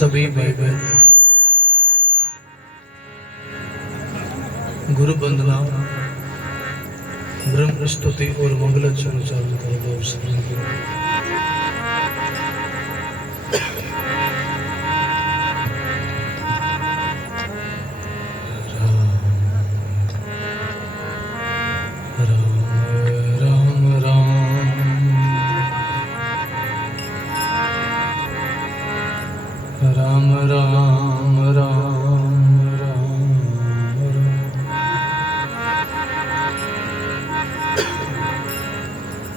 सभी भाई बहन गुरु वंदना ब्रह्म स्तुति और मंगलाचरण चालू करेंगे और सभी को राम राम राम राम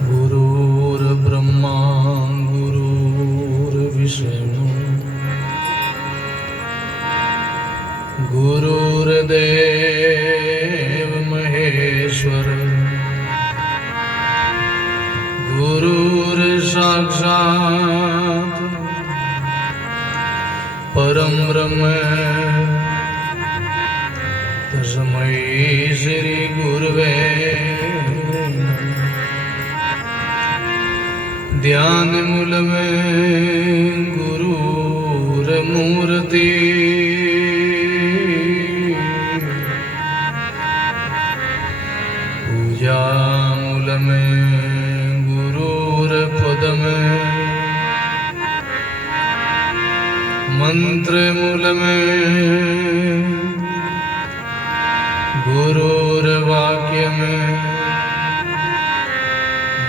गुरुर्ब्रह्मा गुरुर्विष्णु गुरुर्देव महेश्वर गुरुर्साक्षात् परम ब्रह्म तस्मै श्री गुरुवे ध्यान मूल में गुरुर्मूर्ति पूजा मूल में गुरुर्पद में मंत्र मूल में गुरुर्वाक्य में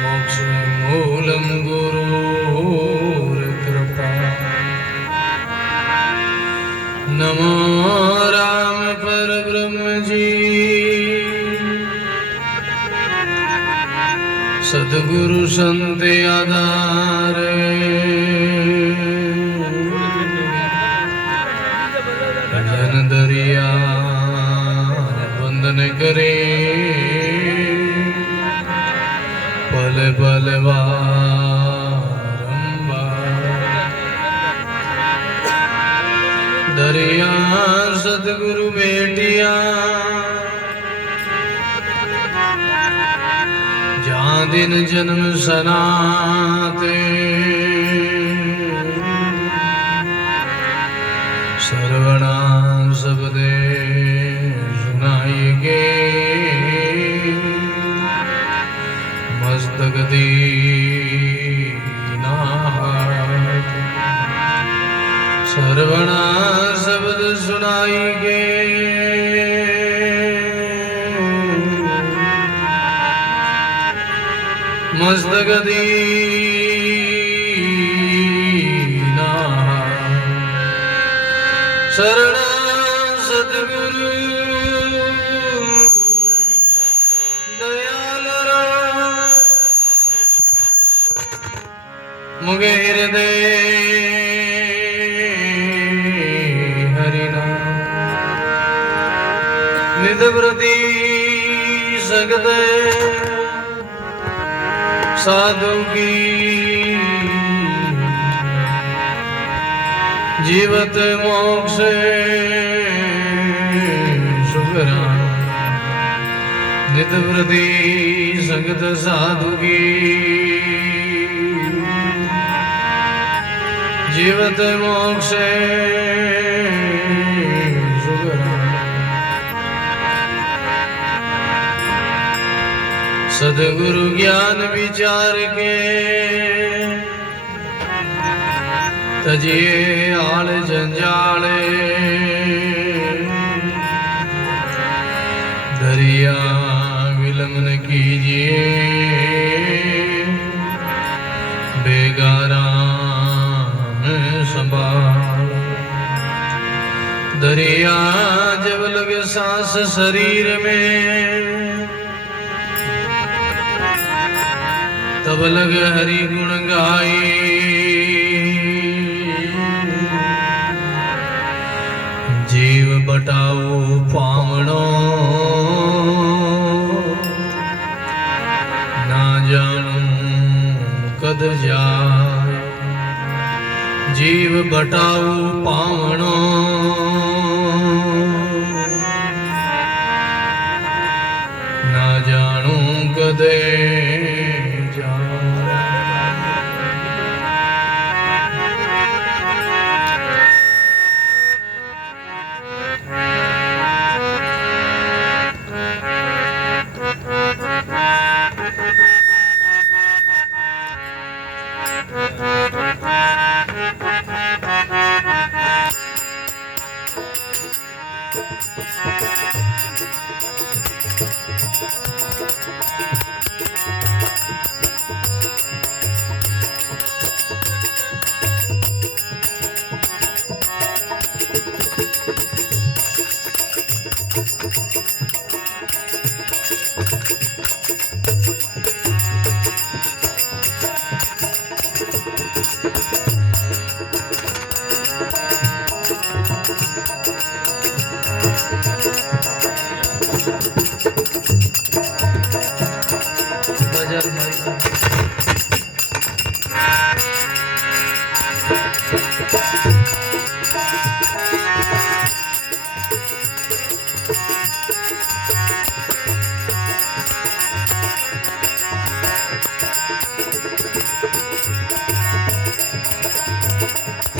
मोक्ष मूलम गुरुर्कृपा नमो राम परब्रह्म जी सद्गुरु संत आधार जन दरिया वंदन करे पल पल दरिया सतगुरु बेटिया जहाँ दिन जन्म सनाते सर्वणा सबदे सुनाएगे मस्तक दीनाहार सर्वणा शब्द सुनाएगे मस्तक दीनाहार शरण सतगुरु दयाल मुगे हृदय हरिना निध प्रति सगद साधु की जीवत मोक्ष सुखरा नित प्रति संगत साधु की जीवत मोक्ष सुखरा सद्गुरु ज्ञान विचार के तजिए आल जंजाले दरिया विलम्ब कीजिए बेगारा में संभाल दरिया जब लगे सांस शरीर में तब लग हरि गुण गाई जीव बटाओ पावणो ना जानू कद जाए जीव बटाओ पावणो ना जानू कदे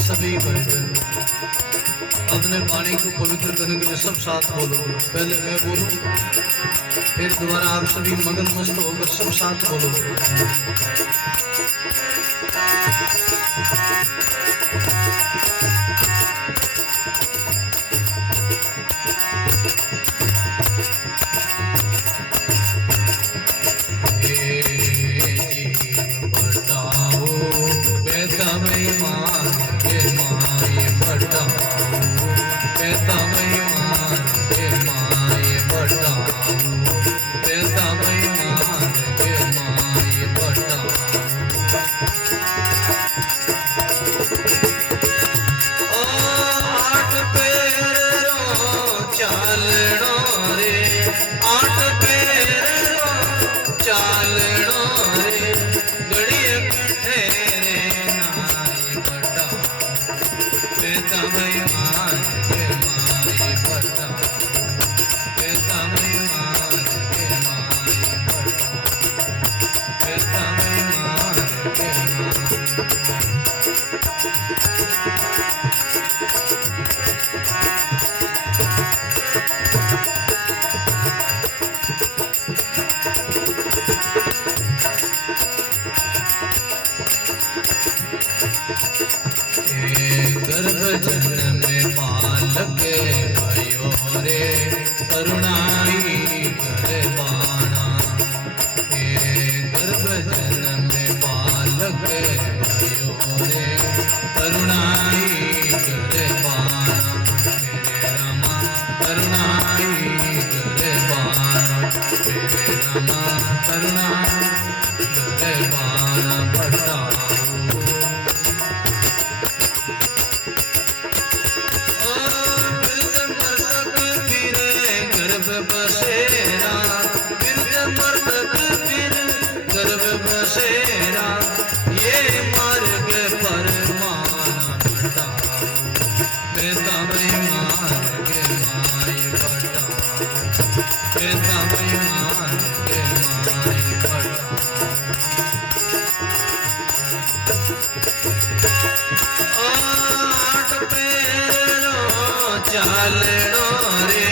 सभी अपने वाणी को पवित्र करने के लिए सब साथ बोलो। पहले मैं बोलूं, फिर दोबारा आप सभी मगन मस्त होकर सब साथ बोलो। गर्भ में बालक भयो रे करुणाई कर बाणा। गर्भ में बालक भयो रे करुणाई कर बाणा। मेरे रामा करुणाई कर बाणा। मेरे रामा करुणा कर बाणा बटाओ। बसेरा बिरद मर्दक फिर गर्भ बसेरा। ये मार्ग पर माना बटाओ। बेटा मैं मार्ग माय बटाओ। बेटा मैं मार्ग माय बटाओ। आठ पैरों चालड़ो रे।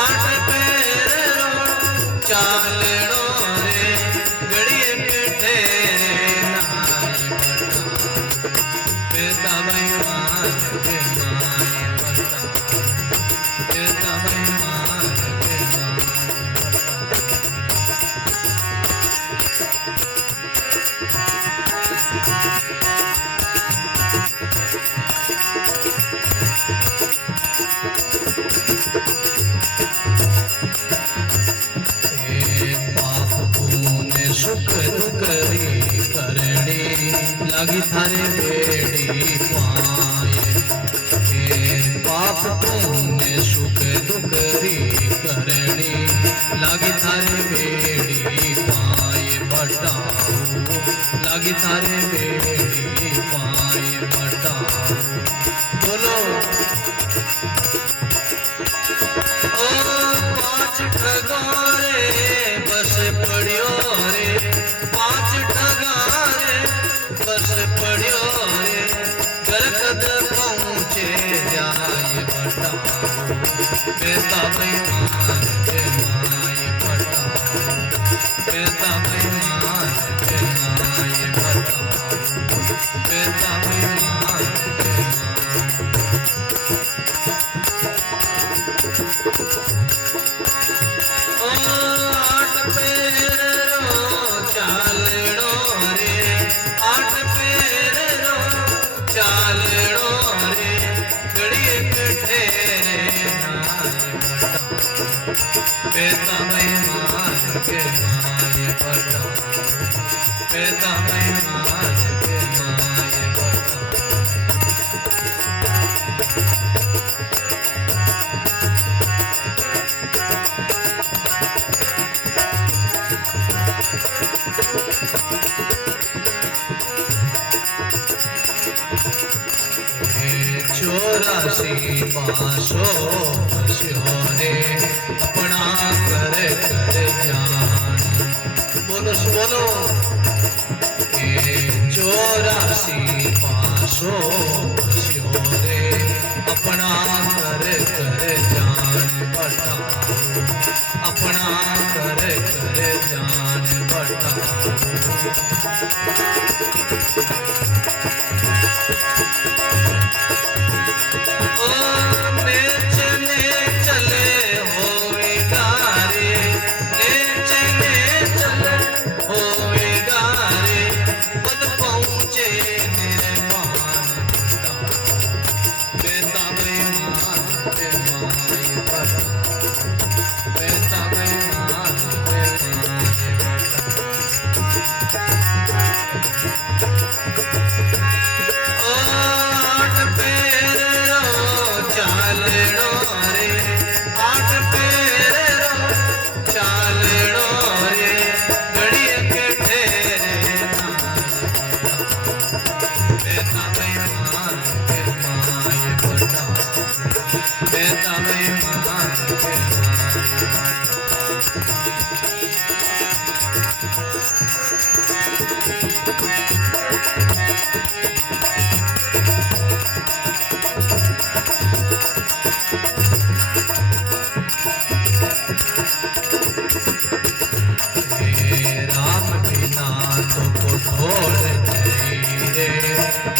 आठ पैरों चालड़ो रे। गड़िए के ठेरे नाय बटाओ। बेटा मैं मार्ग माय बटाओ। बेटा मैं मार्ग माय सुख दुखरी करणी लगी थारे बेड़ी पाए। पाप पुण्य सुख दुखरी करणी लगी थारे बेड़ी पाए बटाओ। लगी थारे बेड़ी पाए बटाओ। बोलो ओ पांच ठगारे बस पड़ियो रे। पांच ठगारे बस पड़ियो रे। गरकद पहुँचे जाए बटाओ। बेटा मैं मार्ग माय बटाओ। बेटा मेहमान के माए बता, बेटा मेहमान के माए बता। चौरासी पासो शिहोरे अपना कर कर जान। बोलो बोलो। ये 84 पासो शिहोरे अपना कर कर जान बता, अपना कर कर जान बता।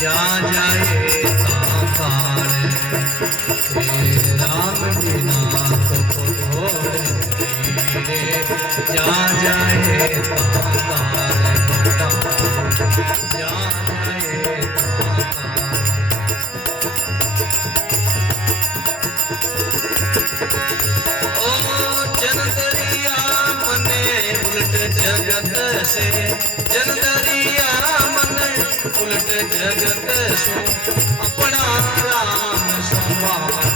जा जाए साकार राम बिना तो छोड़ रे, जा जाए साकार जा जाए ओ जन दरिया मने उलट जगत से, जन दरिया मने उलट जगत सो अपना राम संभाल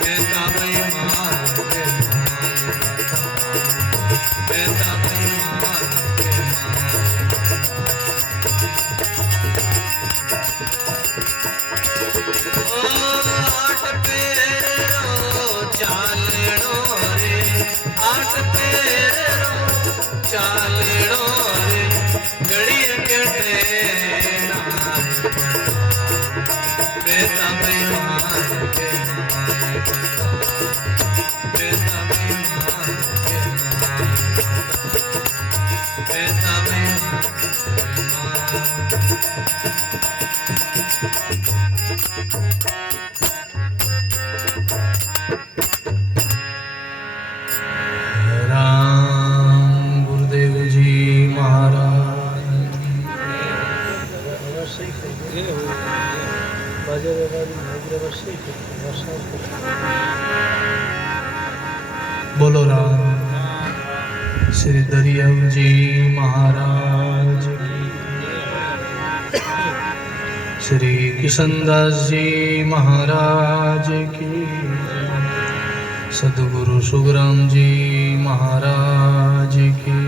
कहता बेईमान के माए बता, कहता बेईमान के माए। आठ पेरो चालड़ो रे, आठ पेरो चालड़ो रे, गड़िया के बेटा बेईमान के माए बता, बेटा बेईमान के माए बता, बेटा बेईमान राम गुरुदेव जी महाराज। बोलो राम श्री दरियाव जी महाराज की, श्री किशनदास जी महाराज की, सद्गुरु सुखराम जी महाराज की,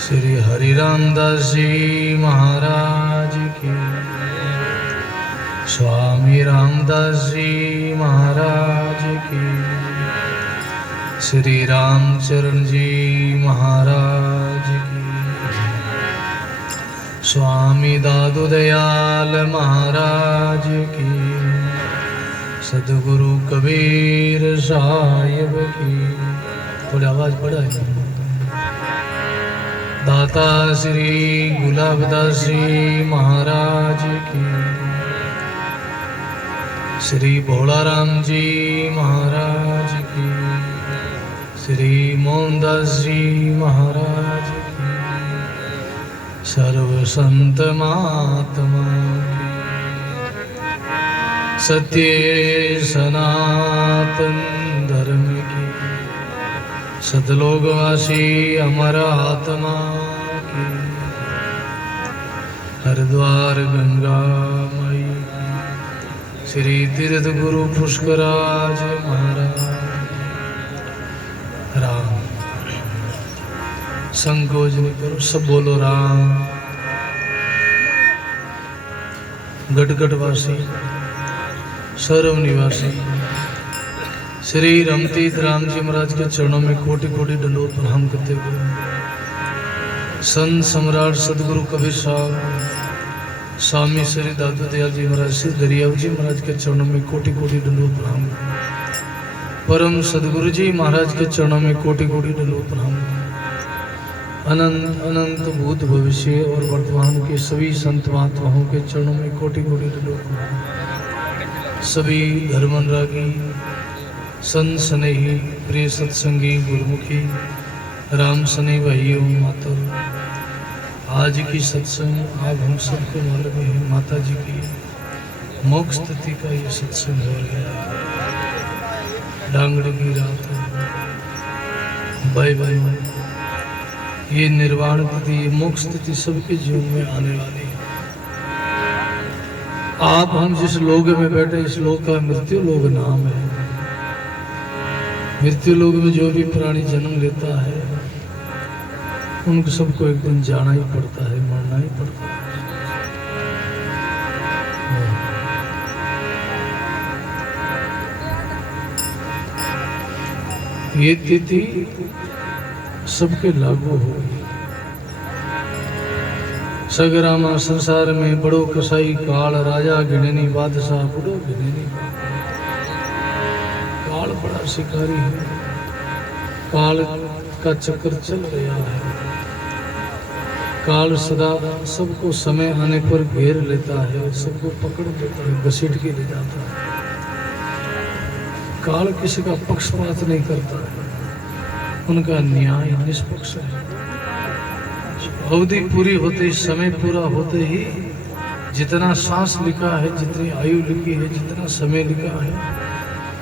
श्री हरिरामदास जी महाराज की, स्वामी रामदास जी महाराज की, श्री रामचरण जी महाराज की, स्वामी दादू दयाल महाराज की, सद्गुरु कबीर साहिब की। थोड़ी आवाज बढ़ाइए। दाता श्री गुलाबदास जी महाराज की, श्री भोलाराम जी महाराज की, श्री मोहनदास जी महाराज की, सर्व संत महात्मा की, सत्य सनातन धर्म की सतलोकवासी हमारा आत्मा की हरिद्वार गंगा माई श्री तीर्थ गुरु पुष्कराज महाराज राम। संकोच नहीं करो, सब बोलो राम। गटगटवासी सर्व निवासी श्री रमतीर्थ राम जी महाराज के चरणों में कोटि कोटि दंडोत प्रणाम करते हुए संत सम्राट सदगुरु कबीर साहब स्वामी श्री दादू दयाल जी महाराज श्री दरियाव जी महाराज के चरणों में कोटि कोटि दंडोत प्रणाम। परम सदगुरु जी महाराज के चरणों में कोटि कोटि दंडोत प्रणाम। अनंत अनंत भूत भविष्य और वर्तमान के सभी संत महात्माओं के चरणों में कोटि कोटि दंडोत प्रणाम। सभी धर्मानुरागी संत स्नेही प्रिय सत्संगी गुरुमुखी राम स्नेही भाइयों माता, आज की सत्संग आप हम सबको मालूम है माता जी की मोक्ष तिथि का ये सत्संग हो गया। डांगड़ की रात बाय बाय, ये निर्वाण तिथि ये मोक्ष तिथि सबके जीवन में आने वाली है। आप हम जिस लोक में बैठे इस लोक का मृत्यु लोक नाम है। मृत्यु लोक में जो भी प्राणी जन्म लेता है उनको सबको एक दिन जाना ही पड़ता है, मरना ही पड़ता है। ये तिथि सबके लागू होगी। सगरामा संसार में बड़ो कसाई काल राजा गिणनी बादशाह बुढ़ो गिणनी। काल बड़ा शिकारी है, काल का चक्कर चल रहा है। काल सदा सबको समय आने पर घेर लेता है, सबको पकड़ लेता है, घसीट के ले जाता है। काल किसी का पक्षपात नहीं करता है, उनका न्याय निष्पक्ष है। अवधि पूरी होते ही, समय पूरा होते ही जितना सांस लिखा है, जितनी आयु लिखी है, जितना समय लिखा है,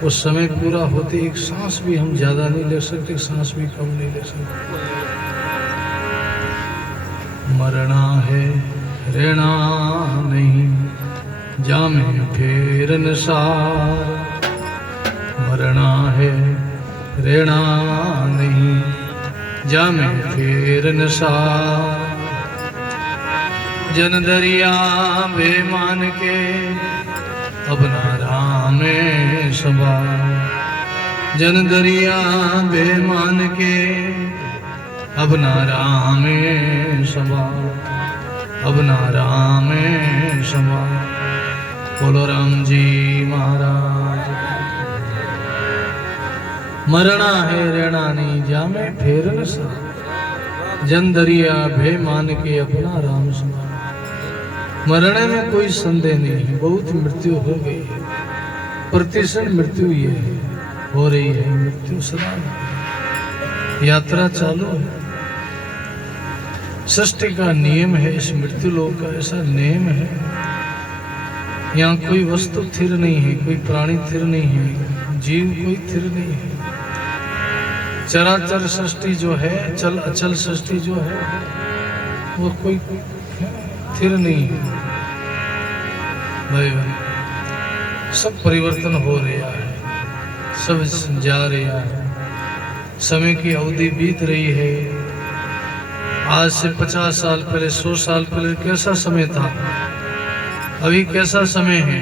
वो समय पूरा होते एक सांस भी हम ज्यादा नहीं ले सकते, सांस भी कम नहीं ले सकते। मरना है रहना नहीं, जामे फेर निसार। मरना है रहना नहीं, जामे फेर निसार। जन दरिया बेमान के अपना राम सवार। जन दरिया बेमान के अपना राम सवार। अपना राम सवार। बोलो राम जी महाराज। मरना है रहना नहीं, जामे फेर न सार। जन दरिया भे मान के अपना राम सवार। मरने में कोई संदेह नहीं है, बहुत मृत्यु हो गई है, प्रतिशत मृत्यु ये हो रही है। मृत्यु सदा यात्रा चालू है। सृष्टि का नियम है, इस मृत्यु लोक का ऐसा नियम है। यहाँ कोई वस्तु स्थिर नहीं है, कोई प्राणी स्थिर नहीं है, जीव कोई स्थिर नहीं है। चराचर सृष्टि जो है, चल अचल सृष्टि जो है, वो कोई स्थिर नहीं है। भाई भाई सब परिवर्तन हो रहा है, सब जा रहा है। समय की अवधि बीत रही है। आज से 50 साल पहले, 100 साल पहले कैसा समय था, अभी कैसा समय है,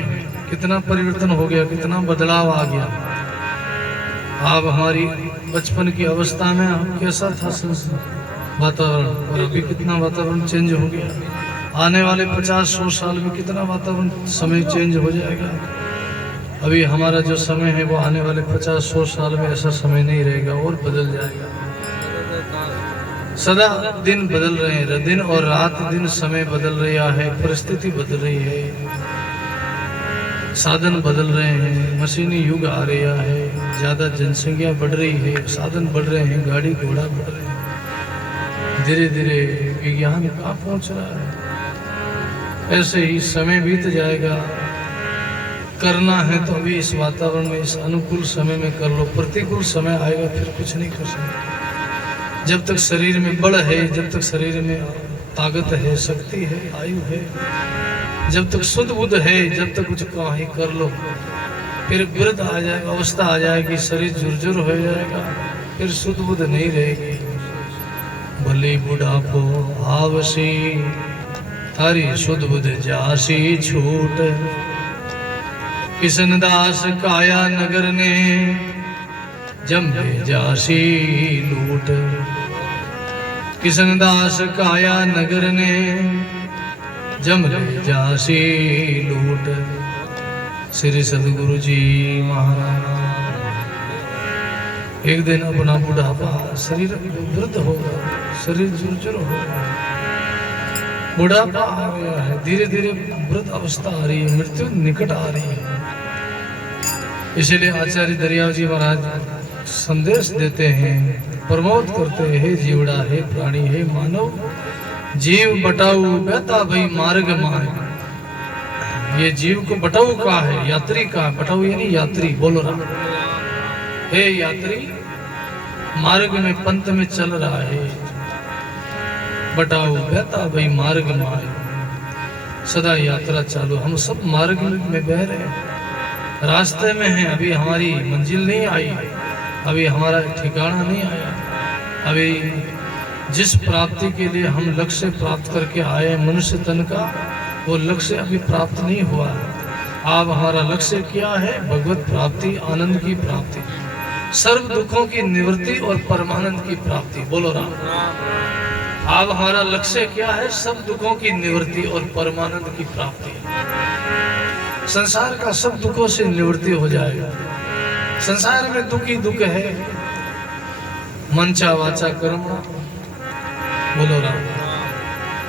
कितना परिवर्तन हो गया, कितना बदलाव आ गया। आप हमारी बचपन की अवस्था में कैसा था वातावरण, और अभी कितना वातावरण चेंज हो गया। आने वाले 50-100 साल में कितना वातावरण समय चेंज हो जाएगा। अभी हमारा जो समय है वो आने वाले 50-100 साल में ऐसा समय नहीं रहेगा और बदल जाएगा। सदा दिन बदल रहे हैं, दिन और रात दिन समय बदल रहा है, परिस्थिति बदल रही है, साधन बदल रहे हैं, मशीनी युग आ रहा है, ज्यादा जनसंख्या बढ़ रही है, साधन बढ़ रहे हैं, गाड़ी घोड़ा बढ़ रहे हैं, धीरे धीरे विज्ञान कहाँ पहुंच रहा है। ऐसे ही समय बीत जाएगा, करना है तो अभी इस वातावरण में, इस अनुकूल समय में कर लो। प्रतिकूल समय आएगा फिर कुछ नहीं कर सकते। जब तक शरीर में बल है, जब तक शरीर में ताकत है, शक्ति है, आयु है, जब तक शुद्ध बुद्ध है, जब तक कुछ कहीं कर लो। फिर वृद्ध आ जाएगा, अवस्था आ जाएगी, शरीर झुरझुर हो जाएगा, फिर शुद्ध बुद्ध नहीं रहेगी। भले बुढ़ापो आवसी, थारी शुद्ध बुद्ध जासी छूट। किशन दास काया नगर ने, जम्बे जासी लूट। किशन दास काया नगर ने, जमले जासी लूट। श्री सदगुरु जी महाराज एक दिन अपना बुढ़ापा, शरीर वृद्ध होगा, शरीर झुरझुर होगा, बुढ़ापा आ गया है, धीरे धीरे वृद्ध अवस्था आ रही है, मृत्यु निकट आ रही है। इसलिए आचार्य दरियाव जी महाराज संदेश देते हैं, प्रमोद करते हैं, हे जीवड़ा, हे प्राणी, हे मानव, जीव बटाऊ बहता भई मार्ग माए। ये जीव को बटाऊ का है, यात्री का, बटाऊ यानी यात्री, बोलो राम। हे यात्री, मार्ग में पंथ में चल रहा है, बटाऊ बहता भई मार्ग माए। सदा यात्रा चालू, हम सब मार्ग में बह रहे हैं, रास्ते में हैं, अभी हमारी मंजिल नहीं आई, अभी हमारा ठिकाना नहीं आया। अभी जिस प्राप्ति के लिए हम लक्ष्य प्राप्त करके आए मनुष्य तन का, वो लक्ष्य अभी प्राप्त नहीं हुआ। अब हमारा लक्ष्य क्या है? भगवत प्राप्ति, आनंद की प्राप्ति, सर्व दुखों की निवृत्ति और परमानंद की प्राप्ति। बोलो राम। अब हमारा लक्ष्य क्या है? सब दुखों की निवृत्ति और परमानंद की प्राप्ति। संसार का सब दुखों से निवृत्ति हो जाएगा। संसार में दुख ही दुख है, मनचा वाचा कर्म, बोलो राम।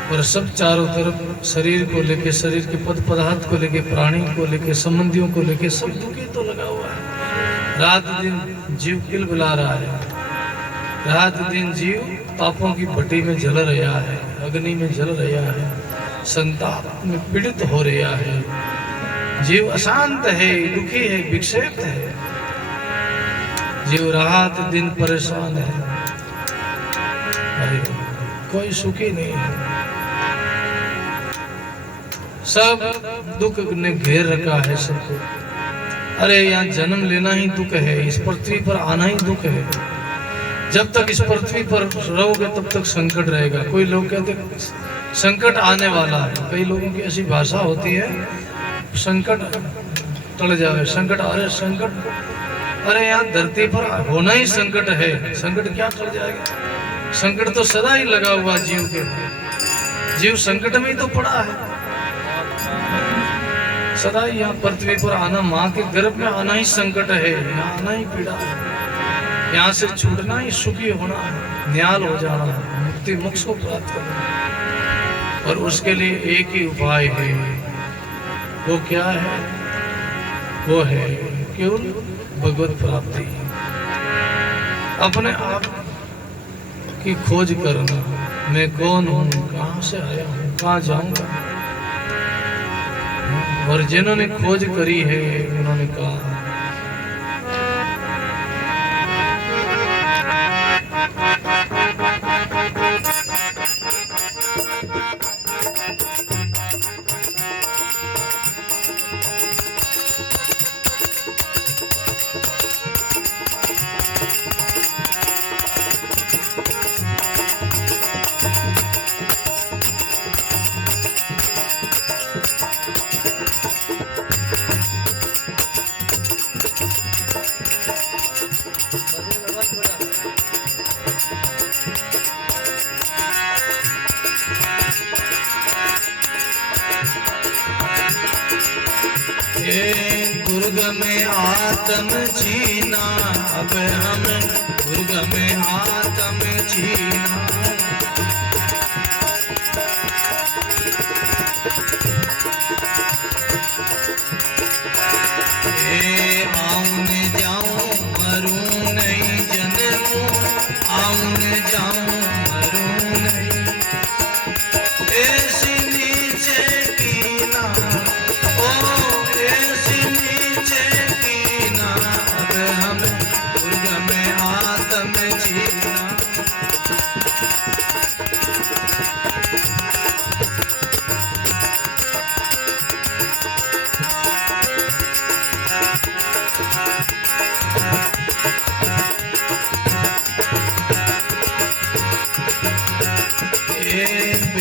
और सब चारों तरफ शरीर को लेके, शरीर के पद पदार्थ को लेके, प्राणी को लेके, संबंधियों को लेके सब दुखी तो लगा हुआ है। रात दिन जीव किलबिला रहा है, रात दिन जीव पापों की भट्टी में जल रहा है, अग्नि में जल रहा है, संताप में पीड़ित हो रहा है। जीव अशांत है, दुखी है, विक्षेपित है। जीव रात दिन परेशान है, कोई सुखी नहीं है। सब दुख ने घेर रखा है सबको। अरे यहाँ जन्म लेना ही दुख है, इस पृथ्वी पर आना ही दुख है। जब तक इस पृथ्वी पर रहोगे तब तक संकट रहेगा। कोई लोग कहते संकट आने वाला है, कई लोगों की ऐसी भाषा होती है, संकट टल जाए, संकट आ रहे संकट। अरे यहाँ धरती पर होना ही संकट है, संकट क्या टल जाएगा? संकट तो सदा ही लगा हुआ जीव के, जीव संकट में ही तो पड़ा है सदा। यहाँ पृथ्वी पर आना, माँ के गर्भ में आना ही संकट है, यहाँ आना ही पीड़ा है, यहाँ से छूटना ही सुखी होना है, न्याल हो जाना है, मुक्ति मोक्ष को प्राप्त करना। और उसके लिए एक ही उपाय है, वो क्या है? वो है केवल भगवत प्राप्ति। अपने आप की खोज करना, मैं कौन हूँ, कहाँ से आया हूँ, कहाँ जाऊंगा। और जिन्होंने खोज करी है उन्होंने कहा, गुर्ग में आत्म छीना, अब हम गुर्ग में आत्म छीना। आऊं जाऊं मरूं नहीं जन्मूं, आऊं जाऊं मरूं नहीं। ऐसी नीचे कीना, ओ ऐसी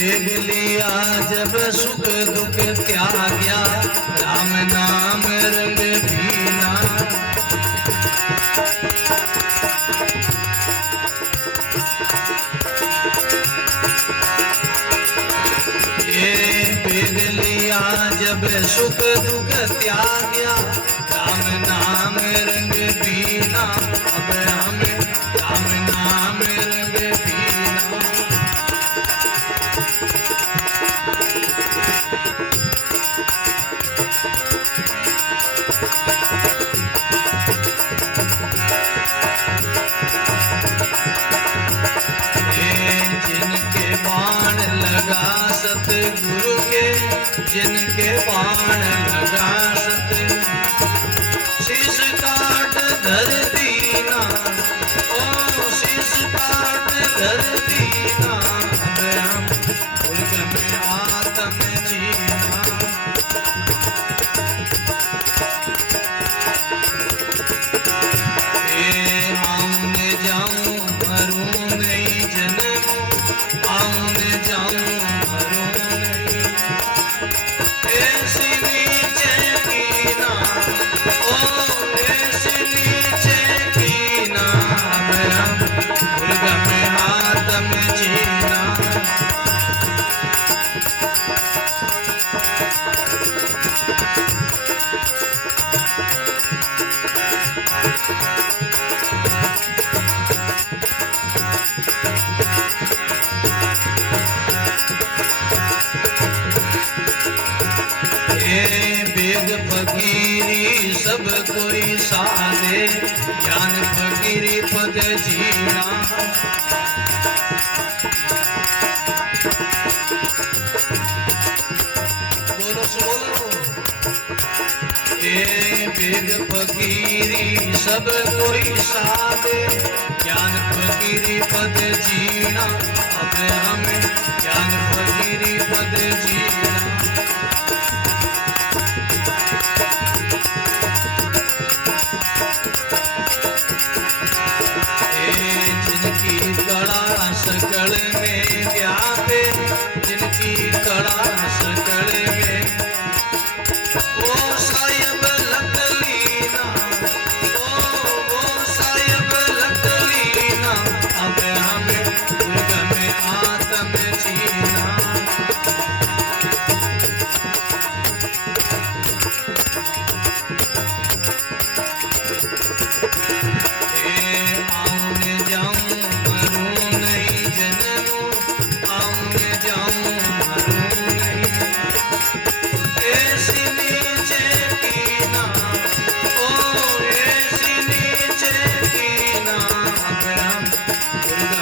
बेग लिया जब सुख दुख त्याग्या, राम नाम रंग भीना। बेग लिया जब सुख दुख त्याग्या, राम नाम रंग बीना। अब हमें राम नाम रंग बीना। जिनके बाण लगा सतगुरु के, जिनके बाण लगा सतगुरु, शीश काट धर दीना। ओ शीश काट धर दीना। अब हम स्वर्ग में आत्म जीना। आऊं जाऊं मरूं नहीं जन्म, आऊं जाऊं मरूं नहीं। ऐसी नीचे कीना, ओ ऐसी नीचे कीना। अब हम स्वर्ग में आत्म जीना। बेग फकीरी सब कोई साधे, ज्ञान फकीरी पद जीना। बोलो सो बोलो। बेग फकीरी सब कोई साधे, ज्ञान फकीरी पद जीना। अब हमें ज्ञान फकीरी पद जीना। जिनकी कला सकल में व्यापे, जिनकी कला सकल में, वो साहिब लख लीना। वो साहिब लख लीना। अब हमें स्वर्ग में आत्म जीना। आऊं जाऊं मरूं नहीं जन्म, आऊं जाऊं मरूं नहीं। ऐसी नीचे कीना, ओ ऐसी नीचे कीना। अब हम स्वर्ग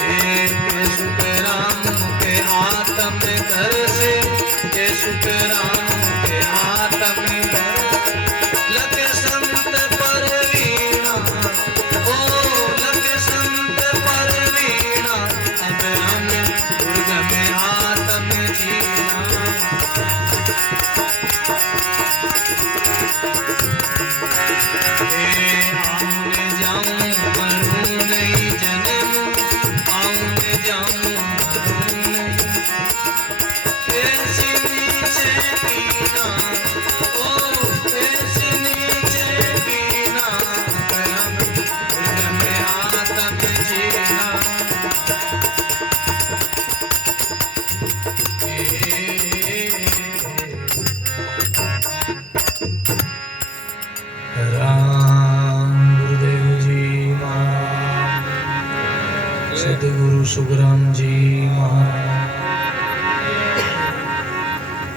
के सुख राम के आत्म घर से, के सुख राम के आत्म घर लग संत परवीना, ओ लग संत परवीना, अब हम दुर्ग में आत्म जीना। आऊंगे जाऊं मरूं नहीं जन्म, आऊंगे जाऊं मरूं नहीं, कैसे नीचे पीना, ओ कैसे नीचे पीना, हम दुर्ग में आत्म जीना। सदगुरु सुखराम जी महाराज।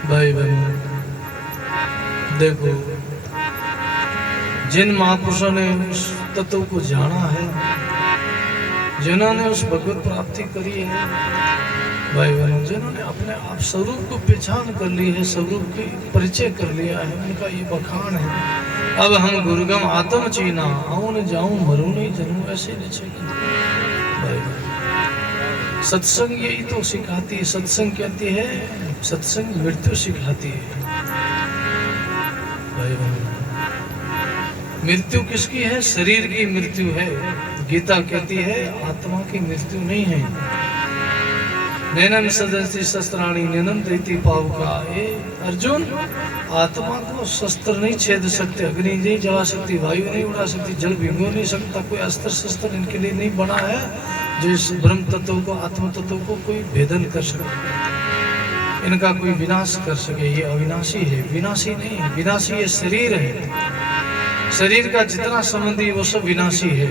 भाई बहन देखो, जिन महापुरुषों ने उस तत्व को जाना है, जिन्होंने उस भगवत प्राप्ति करी है, भाई बहन जिन्होंने अपने आप स्वरूप को पहचान कर ली है, स्वरूप की परिचय कर लिया है, उनका ये बखान है। अब हम गुरुगम आत्म चीना, आऊं न जाऊं मरूं नहीं जन्मूं, ऐसे नहीं। सत्संग यही तो सिखाती है। सत्संग कहती है, सत्संग मृत्यु सिखाती है। भाई मृत्यु किसकी है? शरीर की मृत्यु है। गीता कहती है आत्मा की मृत्यु नहीं है। नैनम सदंती शस्त्राणी नैनम दैती पावका। ए अर्जुन, आत्मा को शस्त्र नहीं छेद सकते, अग्नि नहीं जला सकती, वायु नहीं उड़ा सकती, जल भिगो नहीं सकता, कोई अस्त्र शस्त्र इनके लिए नहीं बना है जो इस ब्रह्म तत्व को, आत्म तत्व को कोई भेदन कर सके, इनका कोई विनाश कर सके। ये अविनाशी है, विनाशी नहीं है। विनाशी ये शरीर है। शरीर का जितना संबंधी वो सब विनाशी है।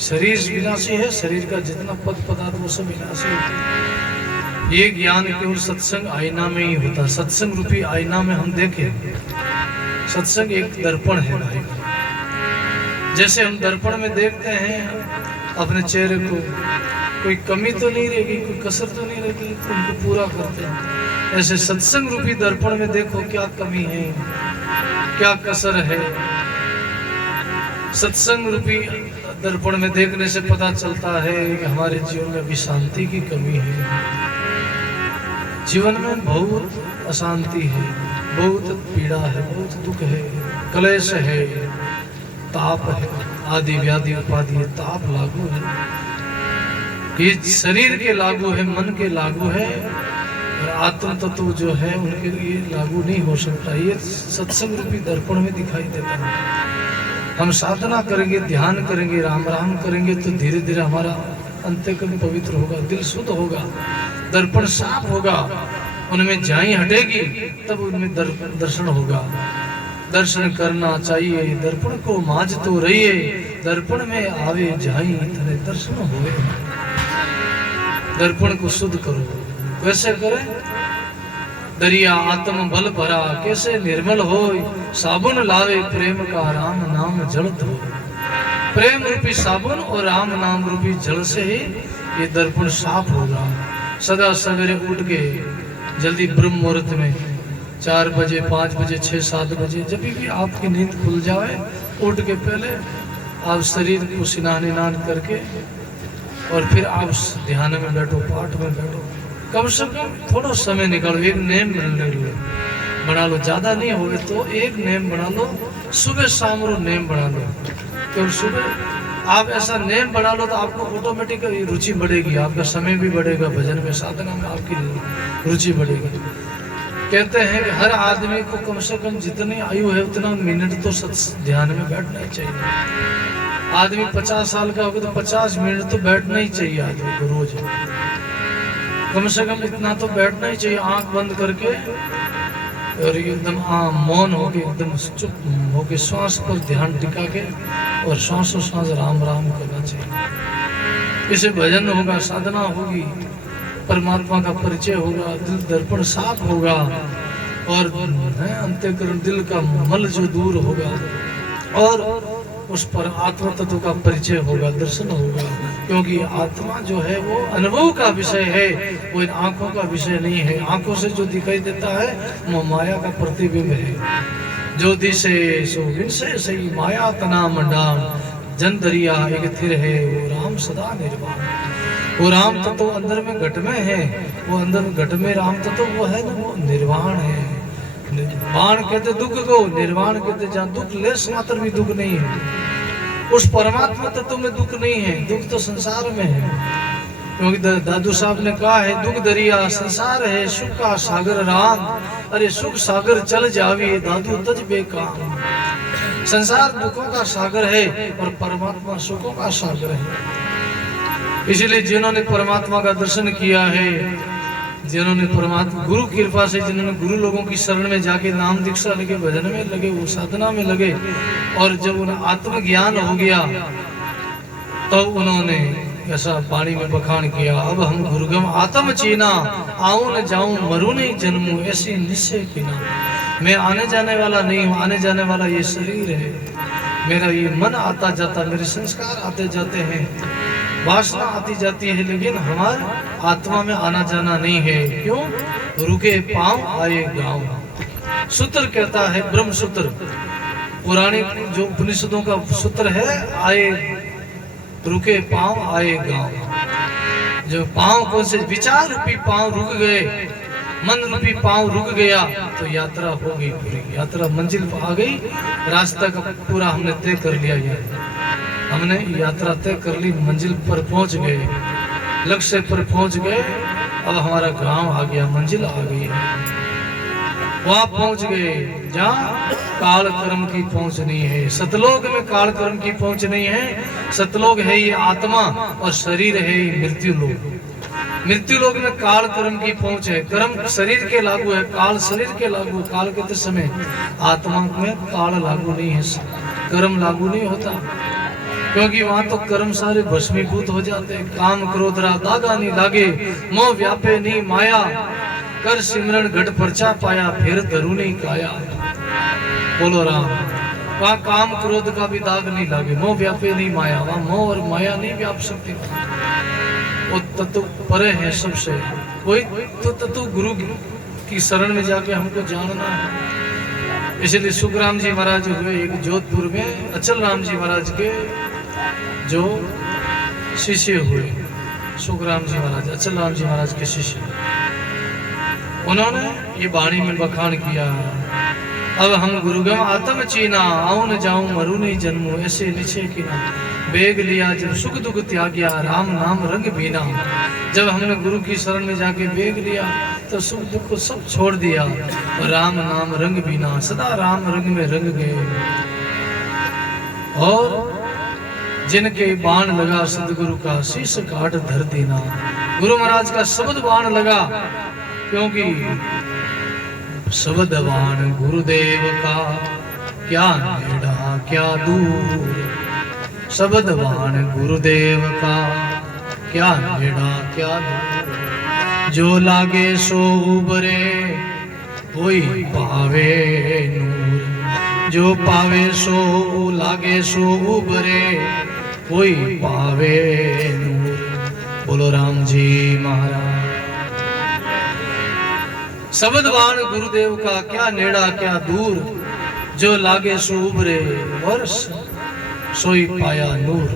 शरीर विनाशी है, शरीर का जितना पद पदार्थ वो सब विनाशी है। ये ज्ञान केवल सत्संग आईना में ही होता। सत्संग रूपी आईना में हम देखें, सत्संग एक दर्पण है भाई। जैसे हम दर्पण में देखते हैं अपने चेहरे को, कोई कमी तो नहीं रहेगी, कोई कसर तो नहीं रहेगी, तो उनको पूरा करते हैं। ऐसे सत्संग रूपी दर्पण में देखो क्या कमी है, क्या कसर है। सत्संग रूपी दर्पण में देखने से पता चलता है कि हमारे जीवन में अभी शांति की कमी है। जीवन में बहुत अशांति है, बहुत पीड़ा है, बहुत दुख है, क्लेश है, ताप है, आदि व्याधि उपाधि है, ताप लागू है। ये शरीर के लागू है, मन के लागू है, और आत्म तत्व जो है उनके लिए लागू नहीं हो सकता। ये सत्संग रूपी दर्पण में दिखाई देता है। हम साधना करेंगे, ध्यान करेंगे, राम राम करेंगे तो धीरे धीरे हमारा अंतःकरण पवित्र होगा, दिल शुद्ध होगा, दर्पण साफ होगा, उनमें जाई हटेगी, तब उनमें दर्शन होगा। दर्शन करना चाहिए, दर्पण को माज तो रहिए, दर्पण में आवे जाई तने दर्शन होए। दर्पण को शुद्ध करो। कैसे करें? दरिया आत्म बल भरा कैसे निर्मल होय, साबुन लावे प्रेम का राम नाम जलत हो। प्रेम रूपी साबुन और राम नाम रूपी जल से ही ये दर्पण साफ होगा। सदा सवेरे उठ के जल्दी ब्रह्म मुहूर्त में 4 बजे, 5 बजे, 6, 7 बजे, जब भी आपकी नींद खुल जाए, उठ के पहले आप शरीर को स्नान करके और फिर आप ध्यान में बैठो, पाठ में बैठो। कम से कम थोड़ा समय निकालो, एक नेम बना लो। ज़्यादा नहीं होगे तो एक नेम बना लो, सुबह शाम रो नेम बना लो। तो सुबह आप ऐसा नेम बना लो तो आपको ऑटोमेटिक रुचि बढ़ेगी, आपका समय भी बढ़ेगा, भजन में साधना में आपकी रुचि बढ़ेगी। कहते हैं कि हर आदमी को कम से कम जितनी आयु है उतना मिनट तो ध्यान में बैठना ही चाहिए। आदमी 50 साल का होगा तो 50 मिनट तो बैठना ही चाहिए आदमी को रोज। कम से कम इतना तो बैठना ही चाहिए, आंख बंद करके और एकदम मौन होके, एकदम चुप होके, श्वास पर ध्यान टिका के और श्वासों श्वास राम राम करना चाहिए। इसे भजन होगा, साधना होगी, परमात्मा का परिचय होगा, दिल दर्पण साफ होगा और अंतःकरण दिल का मल जो दूर होगा और उस पर आत्म तत्व का परिचय होगा, दर्शन होगा। क्योंकि आत्मा जो है वो अनुभव का विषय है, वो इन आंखों का विषय नहीं है। आंखों से जो दिखाई देता है वो माया का प्रतिबिंब है। जो दिशे सो विनसे सही माया तना मंडान, जन दरिया एक थिर है वो राम सदा निर्वाण। वो राम तत्व अंदर में घट में है, वो अंदर में घट में राम तत्व वो है ना, वो निर्वाण है। बाण कहते दुख को, निर्वाण कहते जहाँ दुख लेस मात्र भी दुख नहीं है। उस परमात्मा तत्व में दुख नहीं है, दुख तो संसार में है। क्योंकि दादू साहब ने कहा है दुख दरिया संसार है, सुख का सागर राम। अरे सुख सागर चल जावी दादू तज बेकाम। संसार दुखों का सागर है और परमात्मा सुखों का सागर है। इसलिए जिन्होंने परमात्मा का दर्शन किया है, जिन्होंने परमात्मा गुरु की कृपा से, जिन्होंने गुरु लोगों की शरण में जाके नाम दीक्षा लगे, भजन में लगे, वो साधना में लगे, और जब उन्हें आत्मज्ञान हो गया तो उन्होंने ऐसा वाणी में बखान किया, अब हम गुरुगम आत्म चीना, आऊं न जाऊं मरू नहीं जन्मू, ऐसी निश्चय की ना। मैं आने जाने वाला नहीं हूँ, आने जाने वाला ये शरीर है, मेरा ये मन आता जाता, मेरे संस्कार आते जाते हैं, वासना आती जाती है, लेकिन हमारा आत्मा में आना जाना नहीं है। क्यों? रुके पांव आए गांव। सूत्र कहता है, ब्रह्म सूत्र पुराने जो उपनिषदों का सूत्र है, आए रुके पांव आए गांव। जो पांव कौन से? विचार रूपी पांव रुक गए, मन रूपी पांव रुक गया तो यात्रा हो गई पूरी, यात्रा मंजिल आ गई, रास्ता का पूरा हमने तय कर लिया। ये हमने यात्रा तय कर ली, मंजिल पर पहुंच गए, लक्ष्य पर पहुंच गए। अब हमारा गांव आ गया, मंजिल आ गई है, वहां पहुंच गए जहाँ काल कर्म की पहुंच नहीं है। सतलोक में काल कर्म की पहुंच नहीं है। सतलोक है ये आत्मा और शरीर है ये मृत्यु लोक। मृत्यु लोक में काल कर्म की पहुंच है। कर्म शरीर के लागू है, काल शरीर के लागू। काल के समय आत्मा में काल लागू नहीं है, कर्म लागू नहीं होता, क्योंकि वहां तो कर्म सारे भस्मीभूत हो जाते हैं। काम क्रोध रा दागा नहीं लागे, मोह व्यापे नहीं माया, कर सिमरन घट परचा पाया, फिर धरू नहीं काया। बोलो राम। वहां काम क्रोध का भी दाग नहीं लागे, मोह व्यापे नहीं माया, वहां मोह और माया नहीं व्याप सकती। वो तत्व परे है सबसे, वही तो तत्व गुरु की शरण में जाके हमको जानना है। इसलिए सुखराम जी महाराज हुए एक जोधपुर में, अचल राम जी महाराज के जो शिष्य हुए, सुखराम जी महाराज अचल राम जी महाराज के शिष्य, उन्होंने ये वाणी में बखान किया, अब हम गुरुगम आत्म चीना, आऊं न जाऊं मरू नहीं जन्मू, ऐसे निश्चय की ना। बेग लिया जब सुख दुख त्याग्या, राम नाम रंग बीना। जब हमने गुरु की शरण में जाके बेग लिया तो सुख दुख को सब छोड़ दिया और राम नाम रंग बीना, सदा राम रंग में रंग गए। और जिनके बाण लगा सदगुरु का, शीश काट धर देना। गुरु महाराज का शब्द बाण लगा, क्योंकि शब्द बाण गुरुदेव का, क्या नेड़ा क्या दूर। शब्द बाण गुरुदेव का, क्या नेड़ा क्या दूर। जो लागे सो उबरे, कोई पावे नूर। जो पावे सो लागे सो उबरे, कोई पावे नूर। बोलो राम जी महाराज। शब्द बाण गुरुदेव का, क्या नेड़ा क्या दूर। जो लागे सो उबरे और सोई पाया नूर।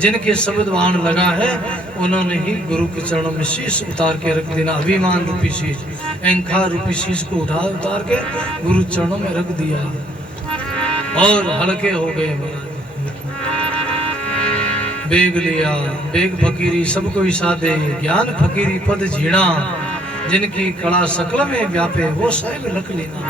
जिनके शब्द बाण लगा है उन्होंने ही गुरु के चरणों में शीश उतार के रख देना। अभिमान रूपी शीश, अहंकार रूपी शीश को उतार के गुरु चरणों में रख दिया और हल्के हो गए। बेग लिया, बेग फकीरी सबको विसादे, ज्ञान फकीरी पद झीणा। जिनकी कला सकल में व्यापे, वो साहिब लख लेना।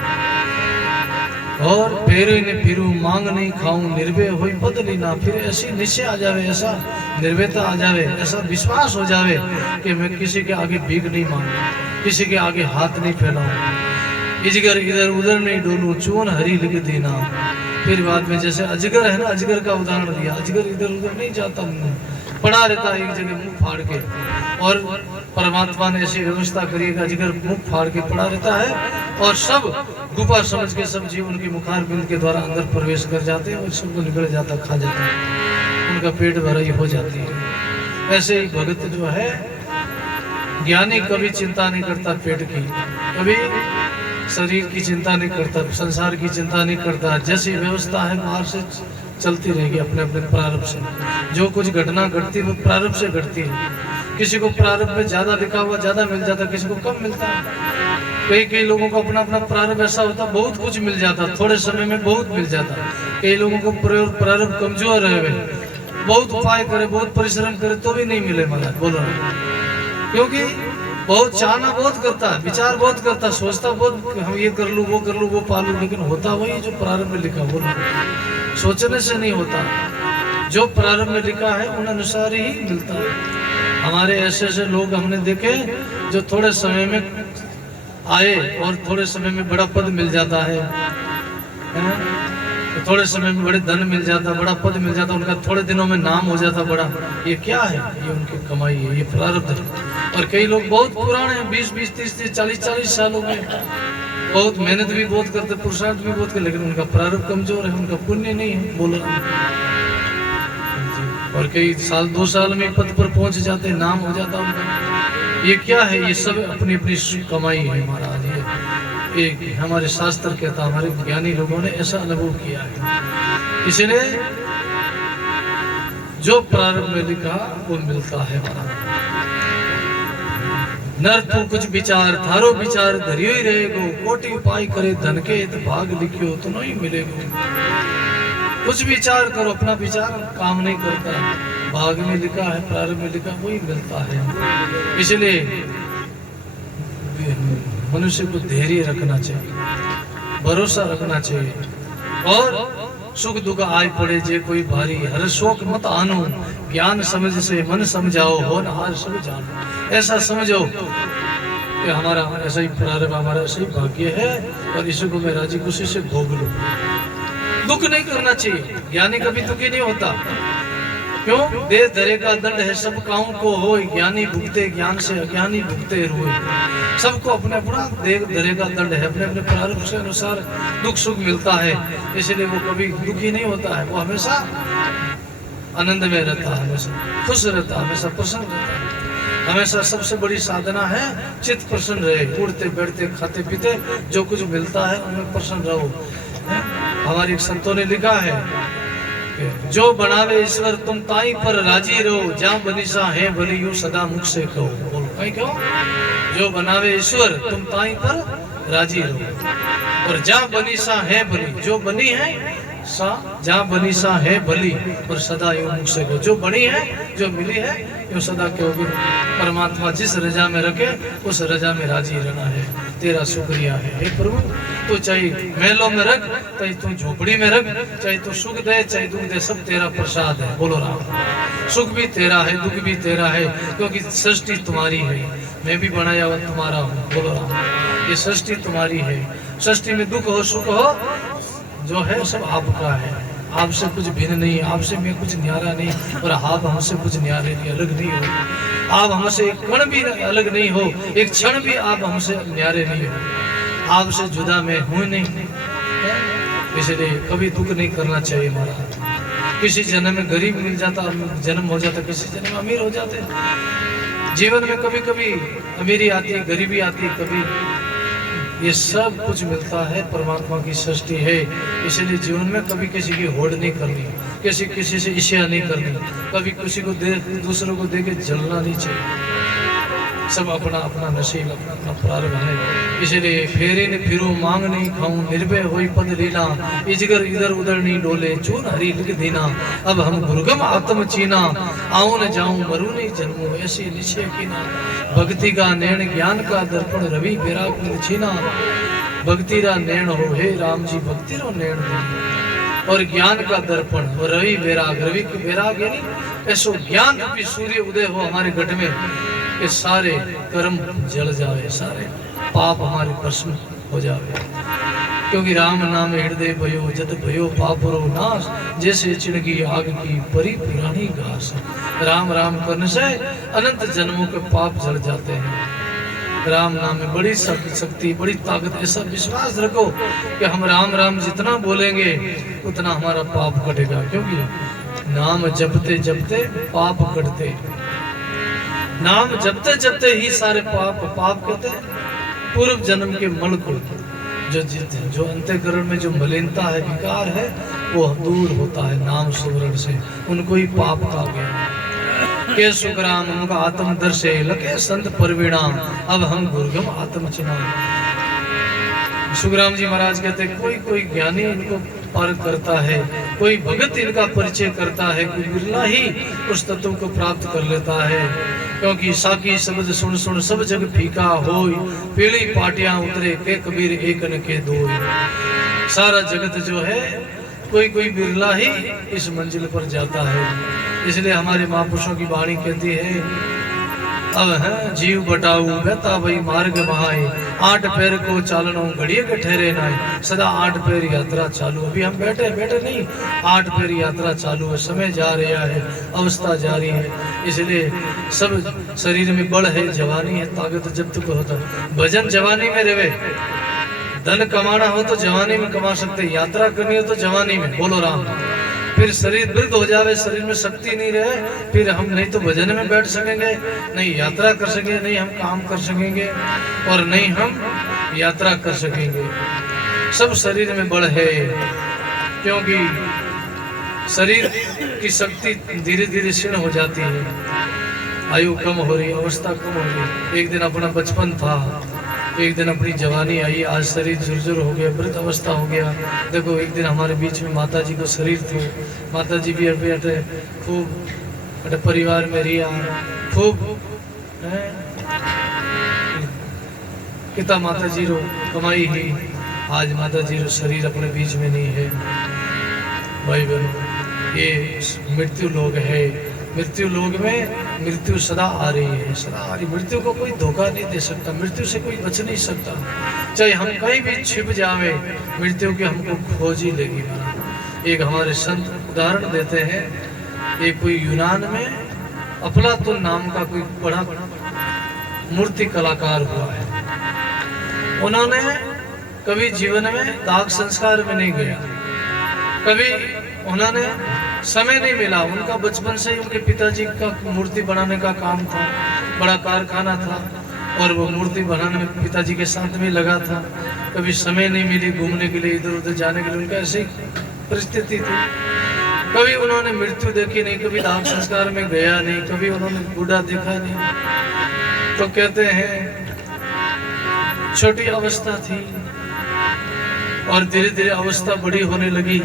और फेरू ने फिरू मांग नहीं खाऊं, निर्भय होई पद लेना। फिर ऐसी निश्चय आ जावे, ऐसा निर्भयता आ जावे, ऐसा विश्वास हो जावे कि मैं किसी के आगे भीख नहीं मांगू, किसी के आगे हाथ नहीं फैलाऊं, इजगर इधर उधर नहीं डोलूं, चून हरी लिख देना। फिर बाद में जैसे अजगर है ना, अजगर का उदाहरण दिया। अजगर इधर उधर नहीं जाता, पड़ा रहता एक जगह मुंह फाड़ के। और परमात्मा ने ऐसी व्यवस्था करी कि अजगर मुंह फाड़ के पड़ा रहता है और सब गुफा समझ के सब जीव उनके मुखार बिंद के द्वारा अंदर प्रवेश कर जाते हैं और सबको निकल जाता, खा जाता है, उनका पेट भराई हो जाती है। ऐसे ही भगत जो है ज्ञानी कभी चिंता नहीं करता पेट की, कभी शरीर की चिंता नहीं करता, संसार की चिंता नहीं करता। जैसी व्यवस्था है बाहर से चलती रहेगी अपने अपने प्रारब्ध से। जो कुछ घटना घटती है वो प्रारब्ध से घटती है। किसी को प्रारब्ध में ज्यादा लिखा हुआ ज्यादा मिल जाता, किसी को कम मिलता है। कई लोगों को अपना अपना प्रारब्ध ऐसा होता, बहुत कुछ मिल जाता, थोड़े समय में बहुत मिल जाता। कई लोगों को प्रारब्ध कमजोर है, बहुत उपाय करे, बहुत परिश्रम करे तो भी नहीं मिले महाराज। बोलो, क्योंकि बहुत चाहना बहुत करता है, विचार बहुत करता है, सोचता बहुत हम ये कर लूँ वो कर लूँ वो पालू, लेकिन होता वही जो प्रारंभ में लिखा। बोलो, सोचने से नहीं होता, जो प्रारंभ में लिखा है उन अनुसार ही मिलता है। हमारे ऐसे ऐसे लोग हमने देखे जो थोड़े समय में आए और थोड़े समय में बड़ा पद मिल जाता है, तो थोड़े समय में बड़े धन मिल जाता, बड़ा पद मिल जाता, उनका थोड़े दिनों में नाम हो जाता बड़ा। ये क्या है? ये उनकी कमाई है, ये प्रारब्ध है। और कई लोग बहुत पुराने हैं, 20-20, 30-30, 40-40 साल हो गए, बहुत मेहनत भी बहुत करते, पुरुषार्थ भी बहुत करते, लेकिन उनका प्रारब्ध कमजोर है, उनका पुण्य नहीं है। बोलो, और कई साल 2 साल में पद पर पहुंच जाते, नाम हो जाता उनका। ये क्या है? ये सब अपनी अपनी कमाई है महाराज। ये एक हमारे शास्त्र कहता, हमारे ज्ञानी लोगों ने ऐसा अनुभव किया है। इसलिए जो प्रारंभ में लिखा वो मिलता है महाराज। नर तू कुछ विचार, थारो विचार धरियो ही रहेगो, कोटि उपाय करे धन के तो भाग लिखियो तो नहीं मिलेगो। कुछ विचार करो, अपना विचार काम नहीं करता, भाग में लिखा है, प्रारंभ में लिखा वही मिलता है। इसलिए मनुष्य को धैर्य रखना चाहिए, भरोसा रखना चाहिए। और सुख दुख आए पड़े जे कोई भारी, हर शोक मत आनो, ज्ञान समझ से मन समझाओ, हो न हार सब जानो। ऐसा समझो कि हमारा ऐसा ही प्रारंभ, हमारा ऐसा ही भाग्य है और इसी को मैं राजी खुशी से भोग लूं। दुख नहीं करना चाहिए, ज्ञानी कभी दुखी नहीं होता। क्यों? देह धरे का दंड है सब कामों को हो, ज्ञानी भुगते ज्ञान से अज्ञानी भुगते रोए। सबको अपने अपना देह धरे का दंड है, अपने अपने प्रारब्ध के अनुसार दुख सुख मिलता है, इसलिए वो कभी दुखी नहीं होता है। वो हमेशा आनंद में रहता है, हमेशा खुश रहता है, हमेशा प्रसन्न रहता है। हमेशा सबसे बड़ी साधना है चित्त प्रसन्न रहे, उड़ते बैठते खाते पीते जो कुछ मिलता है उनमें प्रसन्न रहो। हमारे संतों ने लिखा है, जो बनावे ईश्वर तुम ताई पर राजी रहो, जहाँ बनीसा है भली यूं सदा मुख से कहो। बोलो कहीं क्यों? जो बनावे ईश्वर तुम ताई पर राजी रहो, और जहाँ बनीसा है भली, जो बनी है सा, जहाँ बनी सा है भली, और सदा यूं मुख से कहो। जो बनी है, जो मिली है, यूं सदा कहोगे। परमात्मा जिस रजा में रखे उस रजा में राजी रहना है। तेरा शुक्रिया है हे प्रभु, तो चाहे महलों में रख, चाहे तू झोपड़ी में रख, चाहे तू सुख दे चाहे दुख दे, सब तेरा प्रसाद है। बोलो राम। सुख भी तेरा है, दुख भी तेरा है, क्योंकि सृष्टि तुम्हारी है, मैं भी बनाया हुआ तुम्हारा हूँ। बोलो राम। ये सृष्टि तुम्हारी है, सृष्टि में दुख हो सुख हो जो है सब आपका है, आपसे कुछ भिन्न नहीं, आपसे मैं कुछ न्यारा नहीं, और आप हमसे कुछ न्यारे नहीं, अलग नहीं हो। आप हमसे एक कण भी अलग नहीं हो, एक क्षण भी आप हमसे न्यारे नहीं हो, आपसे जुदा मैं हूँ नहीं। इसलिए कभी दुख नहीं करना चाहिए महाराज। किसी जन्म में गरीब मिल जाता, जन्म हो जाता, किसी जन्म में अमीर हो जाते। जीवन में कभी कभी अमीरी आती है, गरीबी आती है, कभी ये सब कुछ मिलता है, परमात्मा की सृष्टि है। इसलिए जीवन में कभी किसी की होड़ नहीं करनी, किसी से ईर्ष्या नहीं करनी, कभी किसी को दूसरों को देके जलना नहीं चाहिए। सब अपना अपना नसीब, अपना अपना प्रारब्ध है। इसलिए फेरे ने फिरो मांग नहीं खाऊं, निर्भय होई पद लीला, इजगर इधर उधर नहीं डोले, चून हरी लिख देना, अब हम दुर्गम आत्म चीना, आऊं न जाऊं मरू नहीं जन्मू, ऐसी निश्चय कीना। भक्ति का नैण ज्ञान का दर्पण, रवि विराग में छीना, भक्ति रा नैण हो हे राम जी, भक्ति रो नैण हो, और ज्ञान का दर्पण, और रवि विराग, रवि के विराग यानी ऐसो ज्ञान रूपी सूर्य उदय हो हमारे घट में कि सारे कर्म जल जावे, सारे पाप हमारे प्रश्न हो जावे। क्योंकि राम नाम हृदय भयो, जत भयो पापरो नाश, जैसे चिड़गी आग की परी पुरानी घास। राम राम करने से अनंत जन्मों के पाप जल जाते हैं। राम नाम में बड़ी शक्ति, बड़ी ताकत। ऐसा विश्वास रखो कि हम राम राम जितना बोलेंगे उतना हमारा पाप कटेगा, क्योंकि नाम जपते जपते पाप कटते। नाम जपते जपते ही सारे पाप, पाप कहते हैं पूर्व जन्म के मल को, जो अंतःकरण में जो मलिनता है, विकार है, वो दूर होता है नाम सुमरण से। उनको ही पाप कहा गया। के सुखराम उनका आत्म दर्शे लगे संत परवीणाम, अब हम गुरगम आत्म चिनाम। सुखराम जी महाराज कहते कोई कोई ज्ञानी इनको पार करता है, कोई भगत इनका परिचय करता है, कोई बिरला ही उस तत्व को प्राप्त कर लेता है। क्योंकि साकी शब्द सुन सुन सब जग फीका होय, पीली पाटियां उतरे के कबीर एक न के दो। सारा जगत जो है कोई कोई बिरला ही इस मंजिल पर जाता है। इसलिए हमारे महापुरुषों की वाणी कहती है, अब है जीव बटाऊ बहता भाई मार्ग महाए, 8 पैर को चालनो घड़िए के ठहरे नाय, सदा 8 पैर यात्रा चालू। अभी हम बैठे बैठे नहीं, 8 पैर यात्रा चालू है, समय जा रहा है, अवस्था जारी है। इसलिए सब शरीर में बल है, जवानी है, ताकत जब तक होता। भजन जवानी में रहे, धन कमाना हो तो जवानी में कमा सकते, यात्रा करनी हो तो जवानी में, बोलो राम। फिर शरीर वृद्ध हो जावे, शरीर में शक्ति नहीं रहे, फिर हम नहीं तो भजन में बैठ सकेंगे, नहीं यात्रा कर सकेंगे, नहीं हम काम कर सकेंगे, और नहीं हम यात्रा कर सकेंगे। सब शरीर में बल है, क्योंकि शरीर की शक्ति धीरे धीरे क्षीण हो जाती है, आयु कम हो रही, अवस्था कम हो रही। एक दिन अपना बचपन था, एक दिन अपनी जवानी आई, आज शरीर झुरझुर हो गया, वृद्ध अवस्था हो गया। देखो एक दिन हमारे बीच में माता जी को शरीर थो, माता जी भी अभी अटे खूब अटे परिवार में रिया, खूब पिता माता जी रो कमाई ही। आज माता जी रो शरीर अपने बीच में नहीं है। भाई बहनों, ये मृत्यु लोग है। मृत्यु लोग में मृत्यु सदा आ रही है, सदा आ रही। मृत्यु को कोई धोखा नहीं दे सकता, मृत्यु से कोई बच नहीं सकता। चाहे हम कहीं भी छिप जावे, मृत्यु की हमको खोज ही लेगी। एक हमारे संत उदाहरण देते हैं, एक कोई यूनान में अफलातुन नाम का कोई बड़ा मूर्ति कलाकार हुआ है। उन्होंने कभी जीवन में दाग संस्कार में नहीं गया, कभी उन्होंने समय नहीं मिला। उनका बचपन से ही उनके पिताजी का मूर्ति बनाने का काम था, बड़ा कारखाना था, और वो मूर्ति बनाने में पिताजी के साथ में लगा था। कभी समय नहीं मिली घूमने के लिए, इधर उधर जाने के लिए, उनका ऐसी परिस्थिति थी। कभी उन्होंने मृत्यु देखी नहीं, कभी दाह संस्कार में गया नहीं, कभी उन्होंने बूढ़ा देखा नहीं। तो कहते हैं छोटी अवस्था थी और धीरे धीरे अवस्था बड़ी होने लगी।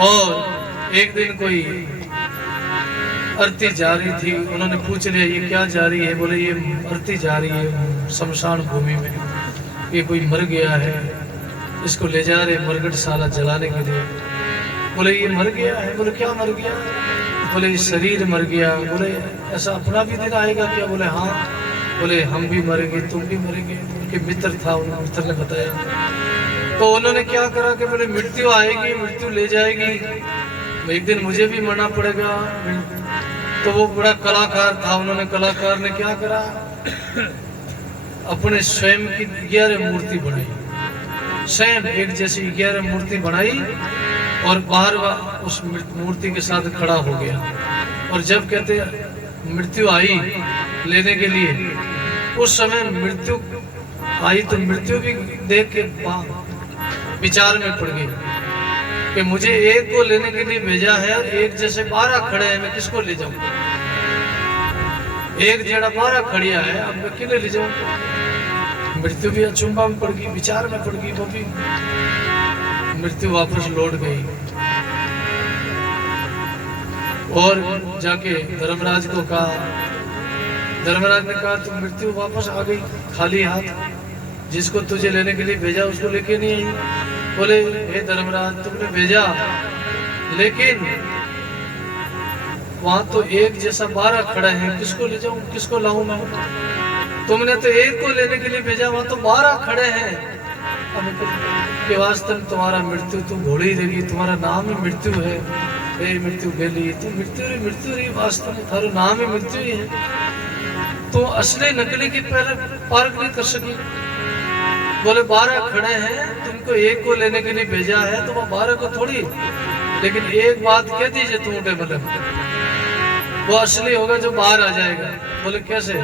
और एक दिन कोई अर्थी जा रही थी, उन्होंने पूछ लिया ये क्या जा रही है? बोले ये अर्थी जा रही है शमशान भूमि में, ये कोई मर गया है, इसको ले जा रहे मरगटशाला जलाने के लिए। बोले ये मर गया है? बोले क्या मर गया? बोले ये शरीर मर गया। बोले ऐसा अपना भी दिन आएगा क्या? बोले हाँ। बोले हम भी मरेंगे, तुम भी मरेंगे। उनके मित्र था, उन मित्र ने बताया। तो उन्होंने क्या करा कि बोले मृत्यु आएगी, मृत्यु ले जाएगी, एक दिन मुझे भी मरना पड़ेगा। तो वो बड़ा कलाकार था, उन्होंने कलाकार ने क्या करा, अपने स्वयं की 11 मूर्ति बनाई, स्वयं एक जैसी 11 मूर्ति बनाई और बाहर उस मूर्ति के साथ खड़ा हो गया। और जब कहते मृत्यु आई लेने के लिए, उस समय मृत्यु आई तो मृत्यु भी देख के विचार में पड़ गई कि मुझे एक को लेने के लिए भेजा है और एक जैसे 12 खड़े हैं, मैं किसको ले जाऊं? एक जड़ा 12 खड़िया है, अब मैं किले ले जाऊं? मृत्यु भी अचंभा में पड़ गई, विचार में पड़ गई। वो भी मृत्यु वापस लौट गई और जाके धर्मराज को कहा। धर्मराज ने कहा तुम मृत्यु वापस आ गई खाली हाथ, जिसको तुझे लेने के लिए भेजा उसको लेके नहीं आई। बोले हे धर्मराज तुमने भेजा, लेकिन वहां तो एक जैसा 12 खड़े हैं, किसको ले जाऊं, किसको लाऊं मैं? तुमने तो एक को लेने के लिए भेजा, वहां तो 12 खड़े हैं। अब के वास्ते में तुम्हारा मृत्यु, तुम घोड़ी रहेगी, तुम्हारा नाम ही मृत्यु है। हे मृत्यु गेली, तुम मृत्यु रही, वास्तव में थारा नाम ही मृत्यु ही है। तो असली नकली की पहले पार्क नहीं कर सकी। बोले 12 खड़े हैं, तुमको एक को लेने के लिए भेजा है, तो वो 12 को थोड़ी लेकिन एक बात कह दीजिए तुम उठे मतलब वो असली होगा जो बाहर आ जाएगा। बोले कैसे?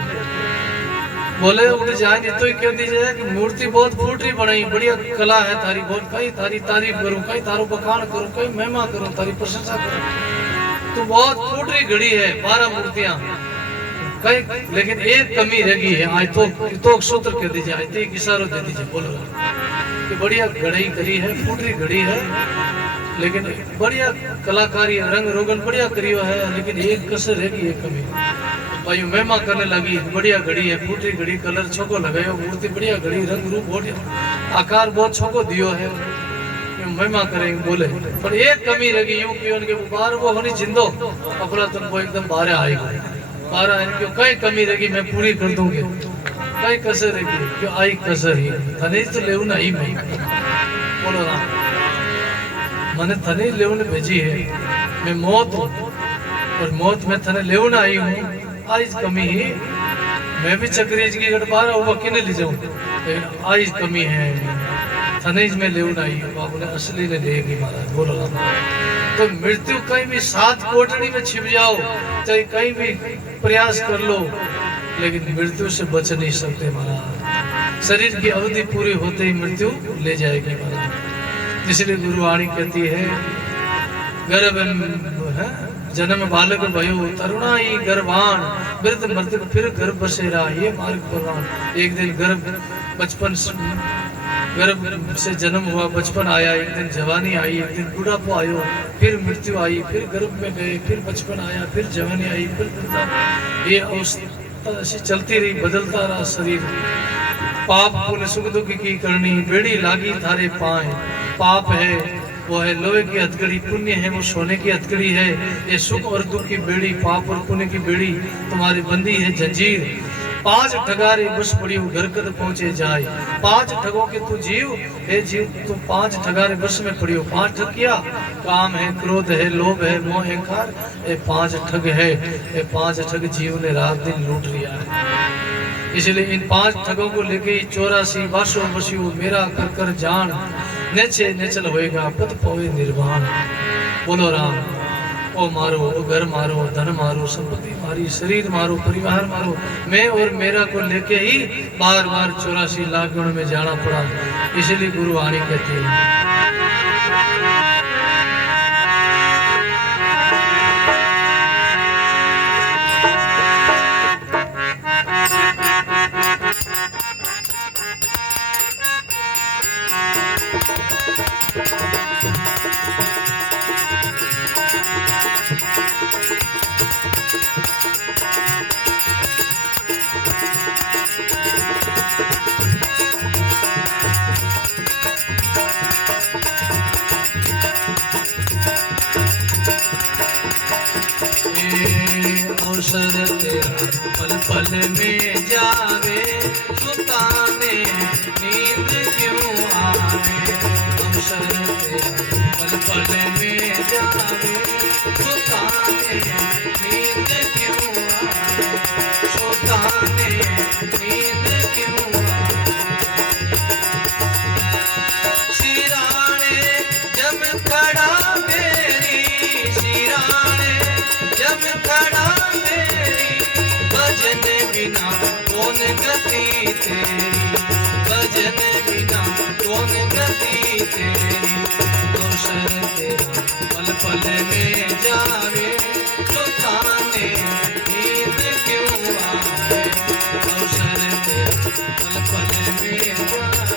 बोले उठ जाए नहीं तो ही कह दीजिए कि मूर्ति बहुत फूटरी बनाई, बढ़िया कला है थारी, बहुत कहीं थारी तारीफ करूं, कहीं तारो बखान करूं, कहीं महिमा करूं, तारी प्रशंसा करूं। तो बहुत फूटरी घड़ी है 12 मूर्तियां कहीं, लेकिन एक कमी रह गई है। आज तो सूत्र कह दीजिए, आज तो एक इशारा दे दीजिए। बोलो कि बढ़िया घड़ी करी है, फूटरी घड़ी है, लेकिन बढ़िया कलाकारी रंग रोगन बढ़िया करियो है, लेकिन एक कसर है कि एक कमी। भाई महिमा करने लगी, बढ़िया घड़ी है, फूटरी घड़ी, कलर छोको लगायो, मूर्ति बढ़िया घड़ी, रंग रूप बढ़िया, आकार बहुत छोको दियो है, महिमा करेंगे। बोले पर एक कमी रह गई, यूं कि उनके बाहर वो होनी जिंदो अपना तुमको एकदम बाहर आएगा, बाहर आएंगे। कहीं कमी रहेगी मैं पूरी कर दूंगी, कहीं कसर रहेगी क्यों आई कसर ही थने तो ले ही मैं। बोलो ना, मैंने थने ले भेजी है, मैं मौत हूँ और मौत में थने ले आई हूँ, आज कमी ही मैं भी चक्रीज की गड़बारा हुआ किने ले जाऊँ, लेकिन आज कमी है थनेज में ले आई हूँ। बाबू ने असली ने लेगी महाराज। बोलो ना, तो मृत्यु कहीं भी 7 कोठड़ी में छिप जाओ, चाहे कहीं भी प्रयास कर लो, लेकिन मृत्यु से बच नहीं सकते महाराज। शरीर की अवधि पूरी होते ही मृत्यु ले जाएगी महाराज। इसलिए गुरुवाणी कहती है गर्भ जन्म बालक भयो तरुणाई गर्भान वृद्ध मृत्यु फिर गर्भ बसेरा ये मार्ग प्रवान। एक दिन गर्भ बचपन गर्भ से जन्म हुआ, बचपन आया, एक दिन जवानी आई, एक दिन बुढ़ापो आयो, फिर मृत्यु आई, फिर गर्भ में गए, फिर बचपन आया, फिर जवानी आई, फिर वृद्धा। ये अवस्था ऐसी चलती रही, बदलता रहा शरीर। पाप पुण्य सुख दुख की करनी, बेड़ी लागी थारे पाए। पाप है वो है लोहे की हथकड़ी, पुण्य है वो सोने की हथकड़ी है। ये सुख और दुख की बेड़ी, पाप और पुण्य की बेड़ी तुम्हारी बंदी है जंजीर। 5 ठगारे बस पड़ी घर कद पहुंचे जाए। 5 ठगों के तू जीव, हे जीव तू 5 ठगारे बस में पड़ी हो। 5 ठग किया, काम है, क्रोध है, लोभ है, मोह अहंकार, ये 5 ठग है। ये 5 ठग जीव ने रात दिन लूट लिया है। इसलिए इन 5 ठगों को लेके 84 वर्षों बसियो मेरा कर कर जान, नेचे नेचल होएगा पद पवे निर्वाण। बोलो राम। ओ मारो, ओ घर मारो, धन मारो, संपत्ति मारी, शरीर मारो, परिवार मारो, मैं और मेरा को लेके ही बार बार 84 लाख गुण में जाना पड़ा। इसलिए गुरुवाणी कहती है अवसर तेरा पल पल में जावे, सुताने नींद क्यों आवे। अवसर तेरा पल पल में जावे, सुताने नींद क्यों आवे, सुताने नींद क्यों आवे। सिराने जब खड़ा मेरी, सिराने जब खड़ा भजन बिना कौन गति तेरी, भजन बिना कौन गति तेरी। अवसर तेरा पल पल में जावे, सुताने नींद क्यों आवे। अवसर तेरा पल पल में जावे।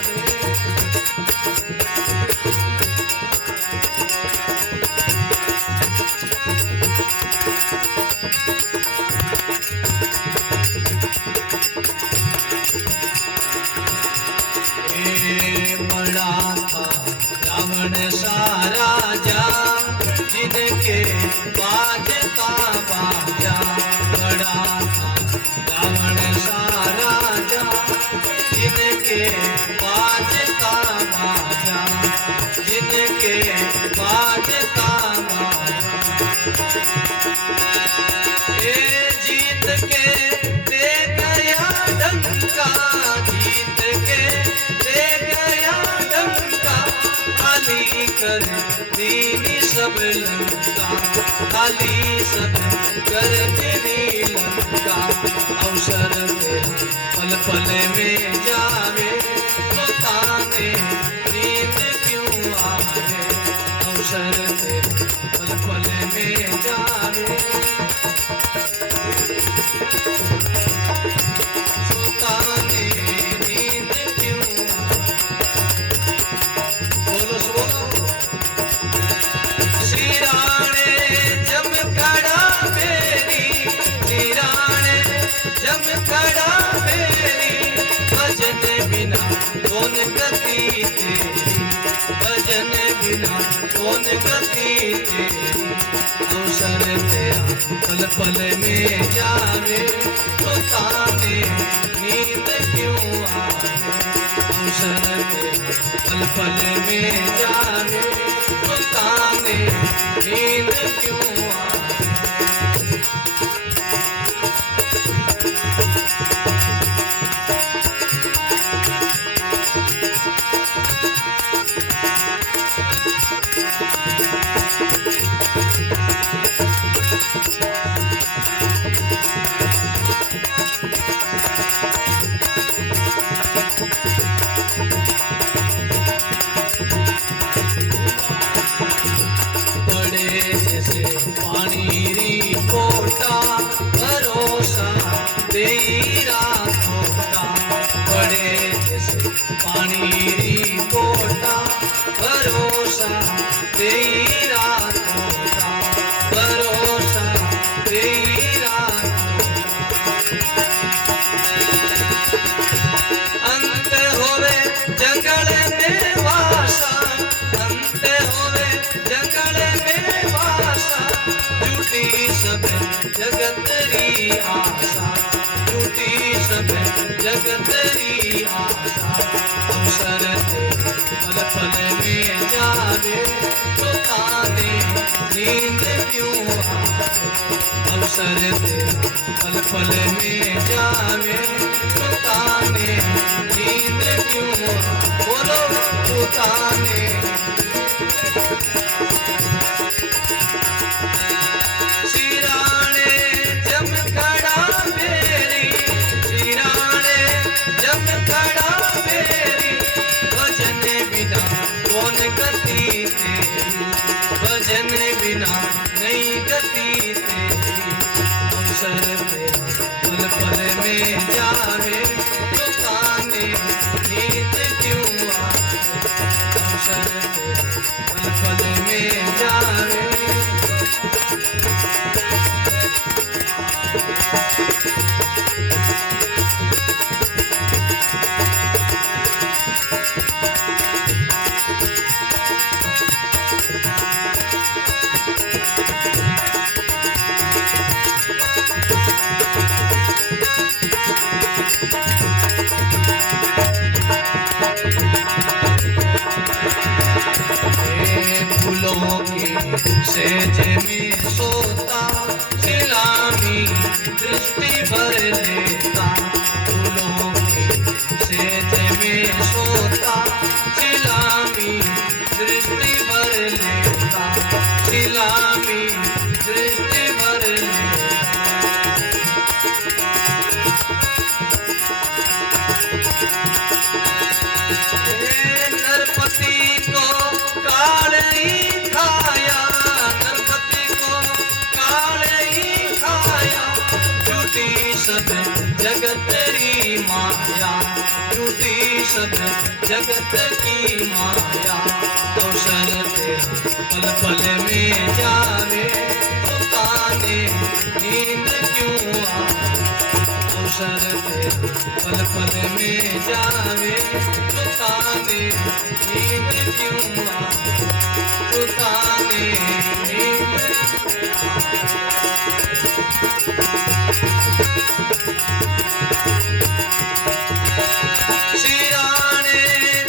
सारा जा जिनके बाजता बाजा, बड़ा था रावण सारा जा जिनके बाजता बाजा, जिनके बाजता बाजा। ये जीत के दे गया डंका, जीत के दे गया डंका, खाली कर दीनी सब सब लंका, खाली सब कर तेरी लंका। अवसर तेरा पल पल में जावे, तो ताने नींद क्यों आवे। अवसर तेरा पल पल में जावे, सुताने नींद क्यों आवे। बोलो सो बोलो। सिराने जम खड़ा मेरी, सिराने जम खड़ा मेरी। भजन बिना कौन गति तेरी, भजन बिना कौन गति तेरी। अवसर तेरा पल पल में जावे, तो ताने नींद क्यों आवे। अवसर तेरा पल पल में जावे, तो ताने नींद क्यों आवे। जैसे पानी री कोटा, भरोसा तेरा खोटा। बड़े जैसे पानी री कोटा, भरोसा तेरा खोटा। भरोसा तेरा खोटा। अंत होवे जंगल में वासा, अंत होवे जंगल में वासा। झूठी सब जगत री आशा, झूठी सब जगत री आशा। अवसर तेरा पल पल में जावे, तो ताने नींद क्यों आवे। अवसर तेरा पल पल में जावे, तो ताने नींद क्यों आवे। बोलो तो ताने। सिराने जम खड़ा मेरी, सिराने जम खड़ा मेरी। भजन बिना कौन गति तेरी, भजन बिना नहीं गति तेरी। अवसर तेरा पल पल में जावे, तो ताने नींद क्यों आवे। अवसर तेरा पल पल में जावे। फूलों की सेज में सोता, सिलामी दृष्टि भर लेता। फूलों की सेज में सोता, सिलामी दृष्टि भर लेता। सिलामी दृष्टि भर लेता। नरपति को काल ही खाया, नरपति को काल ही खाया। झूठी सब जगत री माया, झूठी सब जगत की माया। अवसर तेरा पल पल में जावे, तो ताने नींद क्यों आवे। अवसर तेरा पल पल में जावे, तो ताने नींद क्यों आवे। तो ताने नींद सिराने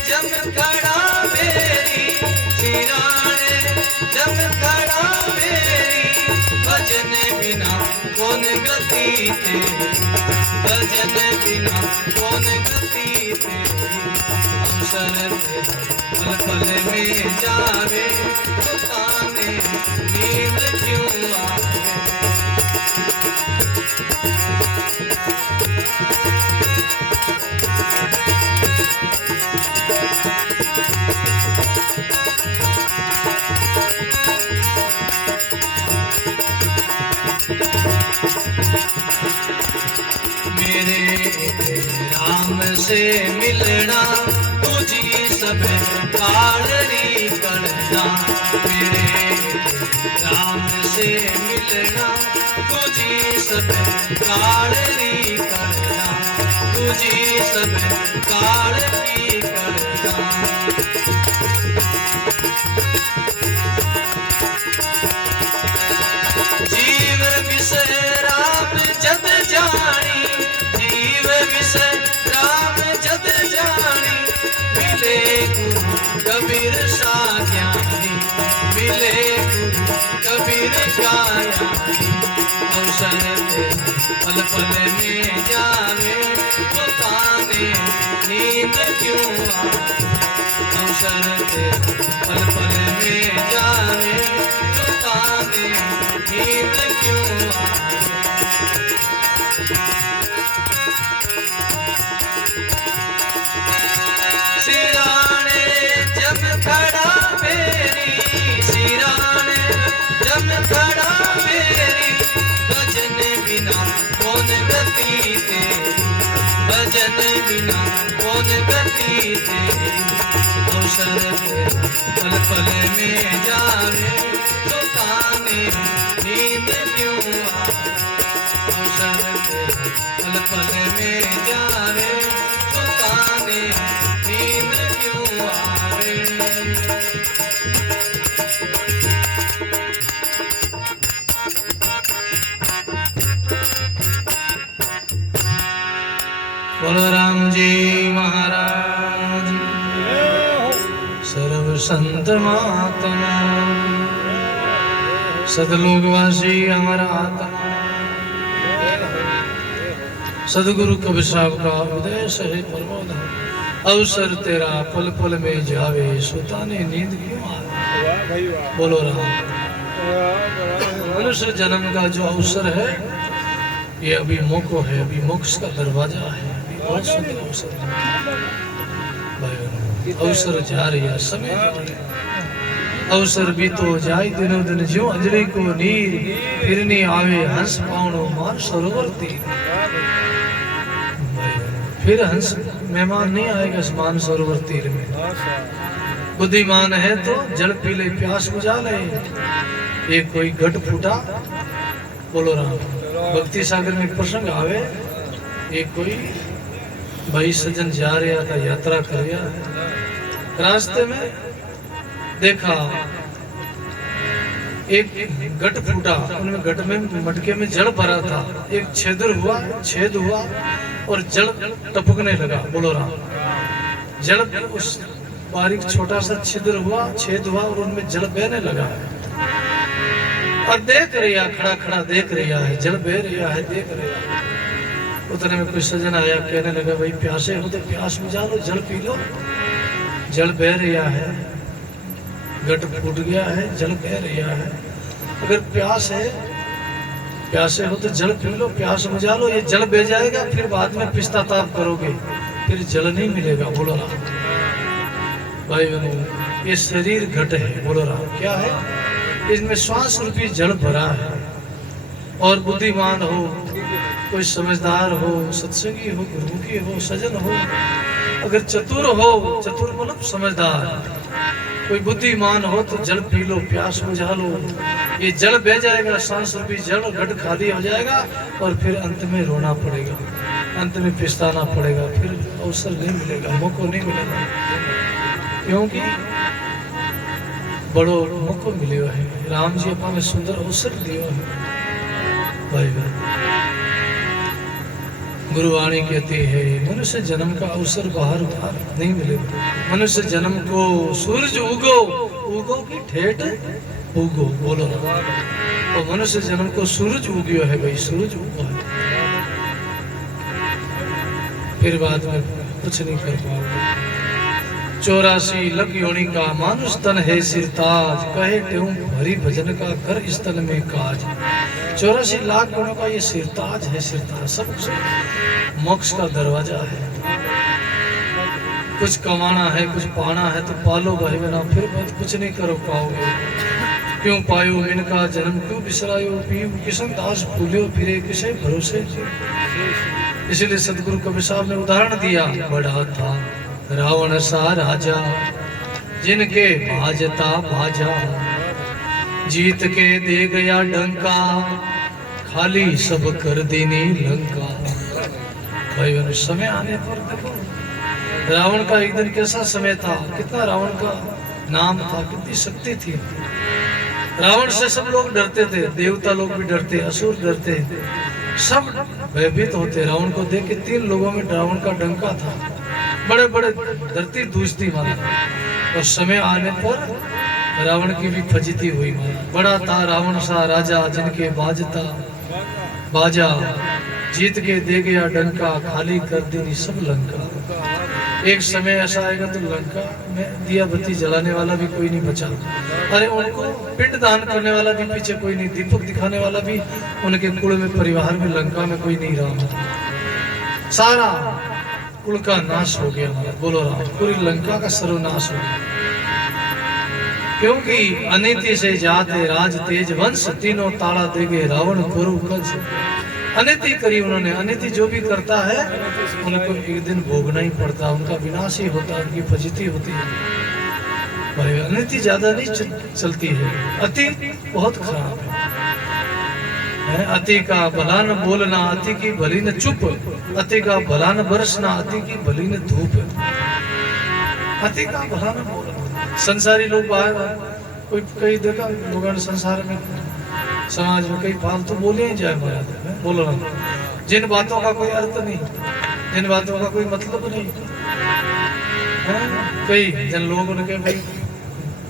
जम खड़ा मेरी, सिराने जम खड़ा मेरी। भजन बिना कौन गति तेरी, भजन बिना कौन गति तेरी। अवसर पल पल में जावे ताने नींद क्यों आवे। राम से मिलना तुझी सब कालरी करना। मेरे राम से मिलना तुझी सब कालरी करना। तुझी सब कालरी करना। जीव विषय राम जद जानी। जीव विषय राम जद जानी। मिले गुरु कबीर सा ज्ञानी। मिले गुरु कबीर का ज्ञानी। अवसर पल पल में जावे तो ताने नींद क्यों आवे। अवसर पल पल में जावे तो ताने नींद क्यों आवे। सिराने जब खड़ा मेरी। सिराने जब खड़ा मेरी। भजन बिना कौन गति तेरी। भजन बिना कौन गति तेरी। अवसर पल पल में जावे तो ताने नींद क्यों आवे। अवसर पल पल में जावे तो ताने नींद क्यों आवे। बोलो राम जी महाराज। सर्व संत महात्मा सदलोकवासी हमारा आत्मा। सदगुरु कबीर साहब का उदय सहे प्रबोध। अवसर तेरा पल पल में जावे सुताने नींद क्यों आवे। बोलो राम। मनुष्य जन्म का जो अवसर है ये अभी मोको है। अभी मोक्ष का दरवाजा है। बहुत सुंदर अवसर है। अवसर जा रही है। समय जा रही है। अवसर भी तो जाए दिनों दिन जो अंजलि को नीर। फिरने आवे हंस पावनो मार सरोवर तीर। फिर हंस मेहमान नहीं आएगा इस मान सरोवर तीर में। बुद्धिमान है तो जल पी ले प्यास बुझा ले। एक कोई घट फूटा। बोलो राम। भक्ति सागर में एक प्रसंग आवे। एक कोई भाई सज्जन जा रहा था यात्रा कर रहा। रास्ते में देखा एक घट फूटा। उनमें घट में मटके में जल भरा था। एक छेद हुआ और जल टपकने लगा। बोलो राम। जल उस बारीक छोटा सा छेद हुआ और उनमें जल बहने लगा। और देख रहा खड़ा खड़ा देख रहा है। जल बह रहा है देख रहा है। उतने में कोई सज्जन आया कहने लगा भाई प्यासे हो तो प्यास बुझा लो जल पी लो। जल बह रहा है। घट फूट गया है। जल बह रहा है। अगर प्यासे हो तो जल पी लो प्यास बुझा लो। ये जल बह जाएगा फिर बाद में पछताताप करोगे फिर जल नहीं मिलेगा। बोलो राम। भाई बहनों ये शरीर घट है। बोलो राम। क्या है इसमें श्वास रूपी जल भरा है। और बुद्धिमान हो कोई समझदार हो सत्संगी हो गुरुमुखी हो सजन हो अगर चतुर हो चतुर मतलब समझदार कोई बुद्धिमान हो तो जल पी लो प्यास बुझा लो। ये जल बह जाएगा सांस रूपी जल घट खाली हो जाएगा और फिर अंत में रोना पड़ेगा। अंत में पछताना पड़ेगा। फिर अवसर नहीं मिलेगा मौका नहीं मिलेगा क्योंकि बड़ो मौको मिले है। राम जी अपने सुंदर अवसर दियो है। भाई गुरुवाणी कहती है मनुष्य जन्म का अवसर बाहर बाहर नहीं मिलेगा। मनुष्य जन्म को सूरज उगो की ठेठ उगो। बोलो और मनुष्य जन्म को सूरज उगियो है। भाई सूरज उगो है फिर बाद में कुछ नहीं कर पाओगे। 84 लख योनि का मानुष तन है सिरताज, कहे ट्यूं हरि भजन का कर स्थल में काज। 84 लाख गुणों का ये सिरताज है, सिरताज सब मोक्ष का दरवाजा है। कुछ कमाना है, कुछ पाना है तो पालो भाई बना, फिर बात कुछ नहीं करो पाओगे। क्यों पायो इनका जन्म, क्यों बिसरायो पीऊ, किशन दास भूलियो फिरे किसे भरोसे। इसीलिए सदगुरु कबीर साहब ने उदाहरण दिया, बड़ा था रावण सा राजा, जिनके भाजता भाजा, जीत के दे गया डंका, खाली सब कर देनी लंका। भाई बहन, समय आने पर देखो रावण का एक दिन कैसा समय था, कितना रावण का नाम था, कितनी शक्ति थी। रावण से सब लोग डरते थे, देवता लोग भी डरते, असुर डरते, सब भयभीत होते। रावण को देख के 3 लोगों में रावण का डंका था, बड़े बड़े धरती दूसती मारा। और समय आने पर रावण की भी फजीती हुई मारा। बड़ा था रावण सा राजा, जिनके बाजता बाजा, जीत के दे गया डंका, खाली कर देनी सब लंका। एक समय ऐसा आएगा तो लंका में दिया बत्ती जलाने वाला भी कोई नहीं बचा। अरे उनको पिंड दान करने वाला भी पीछे कोई नहीं, दीपक दिखाने वाला भी उनके कुल में, परिवार में, लंका में कोई नहीं रहा। सारा कुल का नाश हो गया हमारा, बोलो राम। पूरी लंका का सर्वनाश हो गया, क्योंकि अनिति से जाते राज तेज वंश, तीनों ताड़ा देगे रावण करो कज। अनिति करी उन्होंने, अनिति जो भी करता है उनको एक दिन भोगना ही पड़ता, उनका विनाश ही होता, उनकी फजीती होती है। भाई अनिति ज्यादा नहीं चलती है, अति बहुत खराब है। अति का भला न बोलना, अति की भली न चुप, अति का भला न बरसना, अति की भली न धूप। अति का भला न बोलना। संसारी लोग बाहर कोई कई देखा लोगों ने संसार में, समाज में कई फालतू बोले ही जाए महाराज, बोलो ना, जिन बातों का कोई अर्थ नहीं, जिन बातों का कोई मतलब नहीं है। कई जन लोगों ने कहा भाई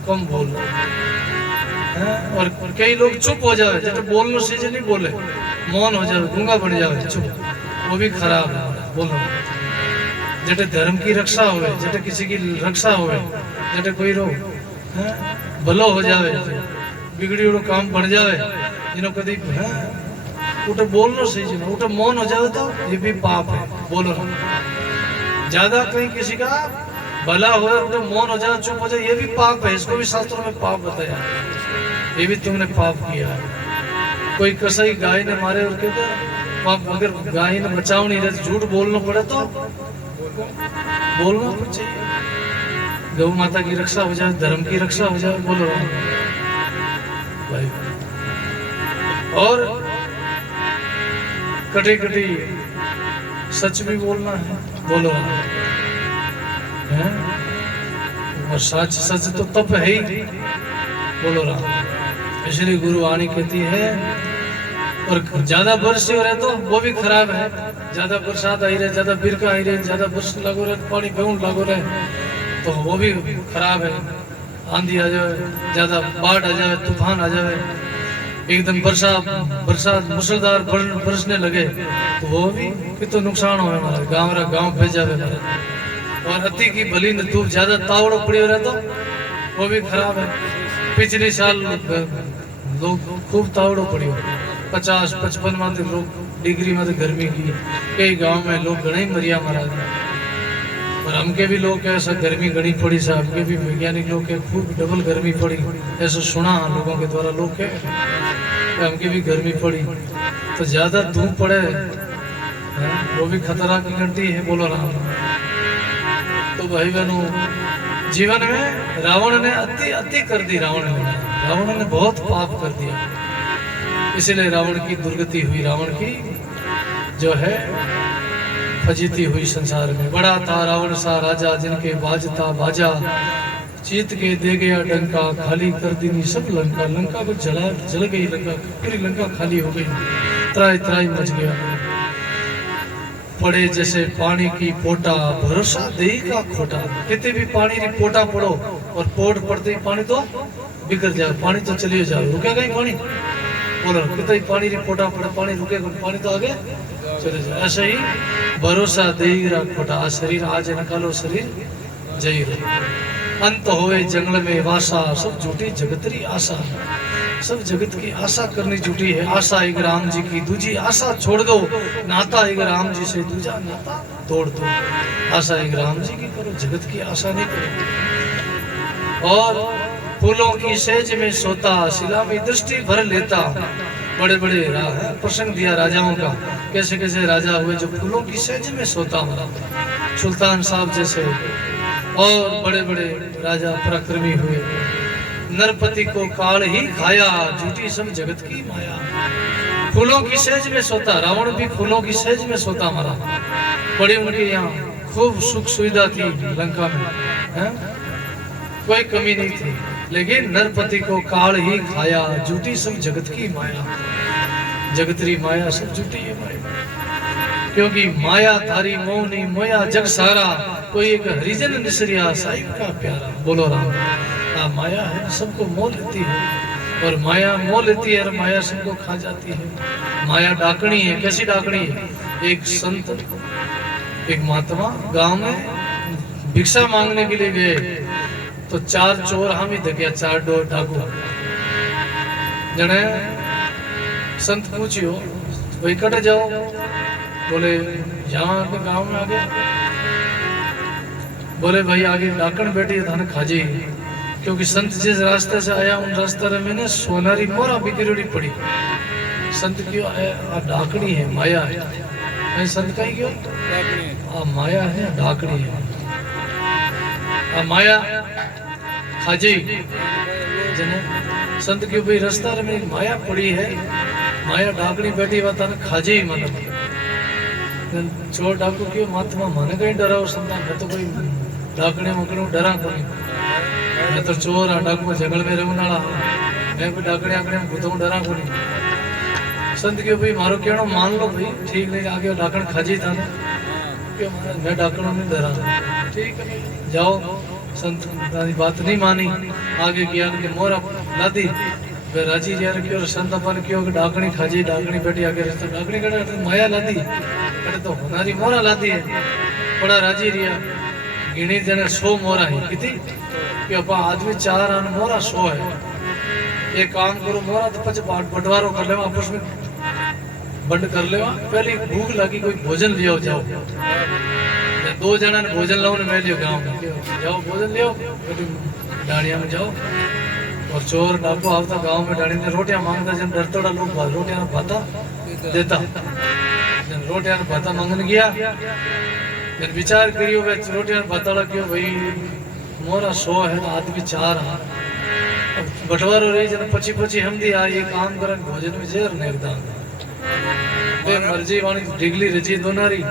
कम बोल, और कई लोग चुप हो जाए, जैसे बोलने से नहीं बोले, मौन हो जाए, गूंगा बन जाए, चुप, वो भी खराब है। बोलो जैसे धर्म की रक्षा हो, जैसे किसी की रक्षा हो, जैसे कोई रोग भलो हो जाए, बिगड़ी उड़ो काम बन जाए, जिन्हों कभी उठे बोलना सही, जिन्हों उठे मौन हो जाए तो ये भी पाप है। बोलो ज्यादा कहीं किसी का भला हो, उठे मौन हो जाए, चुप हो जाए, ये भी पाप है। इसको भी शास्त्रों में पाप बताया, ये भी तुमने पाप किया है। कोई कसाई गाय ने मारे और कहते पाप, अगर गाय ने बचाव नहीं रहे, झूठ बोलना पड़े तो बोलना तो चाहिए। गौ माता की रक्षा हो जाए, धर्म की रक्षा हो जाए, बोलो भाई। और कटी कटी सच भी बोलना है, बोलो है। और सच सच तो तप है ही, बोलो राम। इसलिए गुरु वाणी कहती है, और ज्यादा वर्ष हो रहे तो वो भी खराब है। ज्यादा बरसात आई रहे, ज्यादा बिरका आई रहे, ज्यादा वर्ष लागो रहे, पानी बेउंड लागो रहे तो वो भी खराब है। आंधी आ जाए, ज्यादा बाढ़ आ जाए, तूफान आ जाए, एकदम बरसात मुसलधार बरसने लगे तो वो भी कितना नुकसान हो हमारा गाँव भेज जावे हमारे। और अति की भली न धूप, ज्यादा तावड़ो पड़ी हो रहा तो वो भी खराब है। पिछले साल लोग खूब तावड़ो पड़ी हो, 50-55 माते लोग डिग्री में गर्मी की, कई गांव में लोग घना ही मरिया मारा। और हमके भी लोग ऐसा गर्मी घड़ी पड़ी साहब, हमके भी वैज्ञानिक लोग के खूब डबल गर्मी पड़ी, ऐसा सुना लोगों के द्वारा लोग के हमके भी गर्मी पड़ी। तो ज्यादा धूप पड़े वो भी खतरा की घंटी है, बोलो राम। तो भाई बहनों, जीवन में रावण ने अति कर दी, रावण ने बहुत पाप कर दिया, इसलिए रावण की दुर्गति हुई, रावण की जो है फजीती हुई संसार में। बड़ा था रावण सा राजा, जिनके बाजता बाजा, जीत के दे गया डंका, खाली कर दी सब लंका। लंका को जल गई, लंका पूरी लंका खाली हो गई, त्राई त्राई मच गया। पड़े जैसे पानी की पोटा, भरोसा दही का खोटा। कितने भी पानी की पोटा पड़ो और पोट पड़ते ही पानी तो बिगड़ जाए, पानी तो चलिए जाए, रुकेगा ही पानी। बोलो कितना ही पानी की पोटा पड़े, पानी रुकेगा, पानी तो आगे चले जाए। ऐसा ही भरोसा दही का खोटा। शरीर आज निकालो, शरीर जई रे। अंत होवे जंगल में वासा, सब झूठी जगतरी आशा। सब जगत की आशा करनी झूठी है। आशा एक राम जी की, दूजी आशा छोड़ दो। नाता एक राम जी से, दूजा नाता तोड़ दो। आशा एक राम जी की करो, जगत की आशा नहीं करो। और फूलों की सेज में सोता, शिला में दृष्टि भर लेता। बड़े बड़े प्रसंग दिया राजाओं का, कैसे कैसे राजा हुए जो फूलों की सेज में सोता मरा। सुल्तान साहब जैसे और बड़े बड़े राजा पराक्रमी हुए। नरपति को काल ही खाया, झूठी सब जगत की माया। फूलों की सेज में सोता, रावण भी फूलों की सेज में सोता मरा। बड़ी उनके यहाँ खूब सुख सुविधा थी लंका में, है? कोई कमी नहीं थी, लेकिन नरपति को काल ही खाया, झूठी सब जगत की माया। जगतरी माया सब झूठी है माया, क्योंकि माया थारी मोहनी मोया जग सारा। कोई एक हरिजन निसरिया साहिब का प्यारा। बोलो राम। माया है, सबको मोह लेती है, और माया मोह लेती है और माया सबको खा जाती है। माया डाकणी है। कैसी डाकणी है? एक संत, एक महात्मा गांव में भिक्षा मांगने के लिए गए, तो 4 चोर हम ही धकिया, 4 डोर डाकू जने। संत पूछियो भाई कट जाओ, बोले यहाँ के गांव में आ गया। बोले भाई आगे डाकण बैठी है, थाने खाजी। क्योंकि संत जिस रास्ते से आया उन रास्ते में मैंने सोनारी मोरा बिगड़ी पड़ी। संत क्यों है? डाकनी है, माया है। संत का ही क्यों? माया है, डाकनी है। माया खाजी जने संत क्यों भाई रास्ता में माया पड़ी है, माया डाकनी बैठी बात खाजी। मतलब चोर डाकू क्यों? महात्मा माने कहीं डराओ संता, मैं तो कोई डाकने मकड़ू डरा को नहीं। मैं तो चोर डाकू जंगल में रहूं नाला, मैं कोई डाकने आकड़े में घुसूं डरा को नहीं। संत क्यों भाई मारो कहना मान लो भाई, ठीक नहीं आगे डाकण खाजी था ना, क्यों मैं डाकणों में डरा। ठीक है जाओ। संत बात नहीं मानी, आगे गया कि मोरा लादी वे राजी यार क्यों? संत अपन क्यों कि डाकणी खाजी, डाकणी बैठी आगे रास्ते डाकणी कड़े माया लादी, कड़े तो होनारी मोरा लादी है। बड़ा राजी रिया। गिणी जने 100 मोरा है कितनी कि अपा आदमी 4 आन मोरा 100 है। एक काम करो मोरा तो पच बंटवारो कर लेवा, आपस में बंद कर लेवा। पहले भूख लगी कोई भोजन लियो जाओ। 2 जना ने भोजन लाओ ने मैं लियो गांव में जाओ भोजन लियो, डाणिया में जाओ। और चोर डाकू आवता गांव में डाणी ने रोटियां मांगता, जन डरतोड़ा लोग रोटियां भाता देता। जन रोटियां भाता मांगने गया, जन विचार करियो वे रोटियां भाताड़ा क्यों भाई मोरा 100 है तो आदमी 4 है। अब बंटवारो रही जन 25 हम दिया। ये काम करन भोजन में जेर ने एकदम वे मर्जी वाली डिगली रजी दोनारी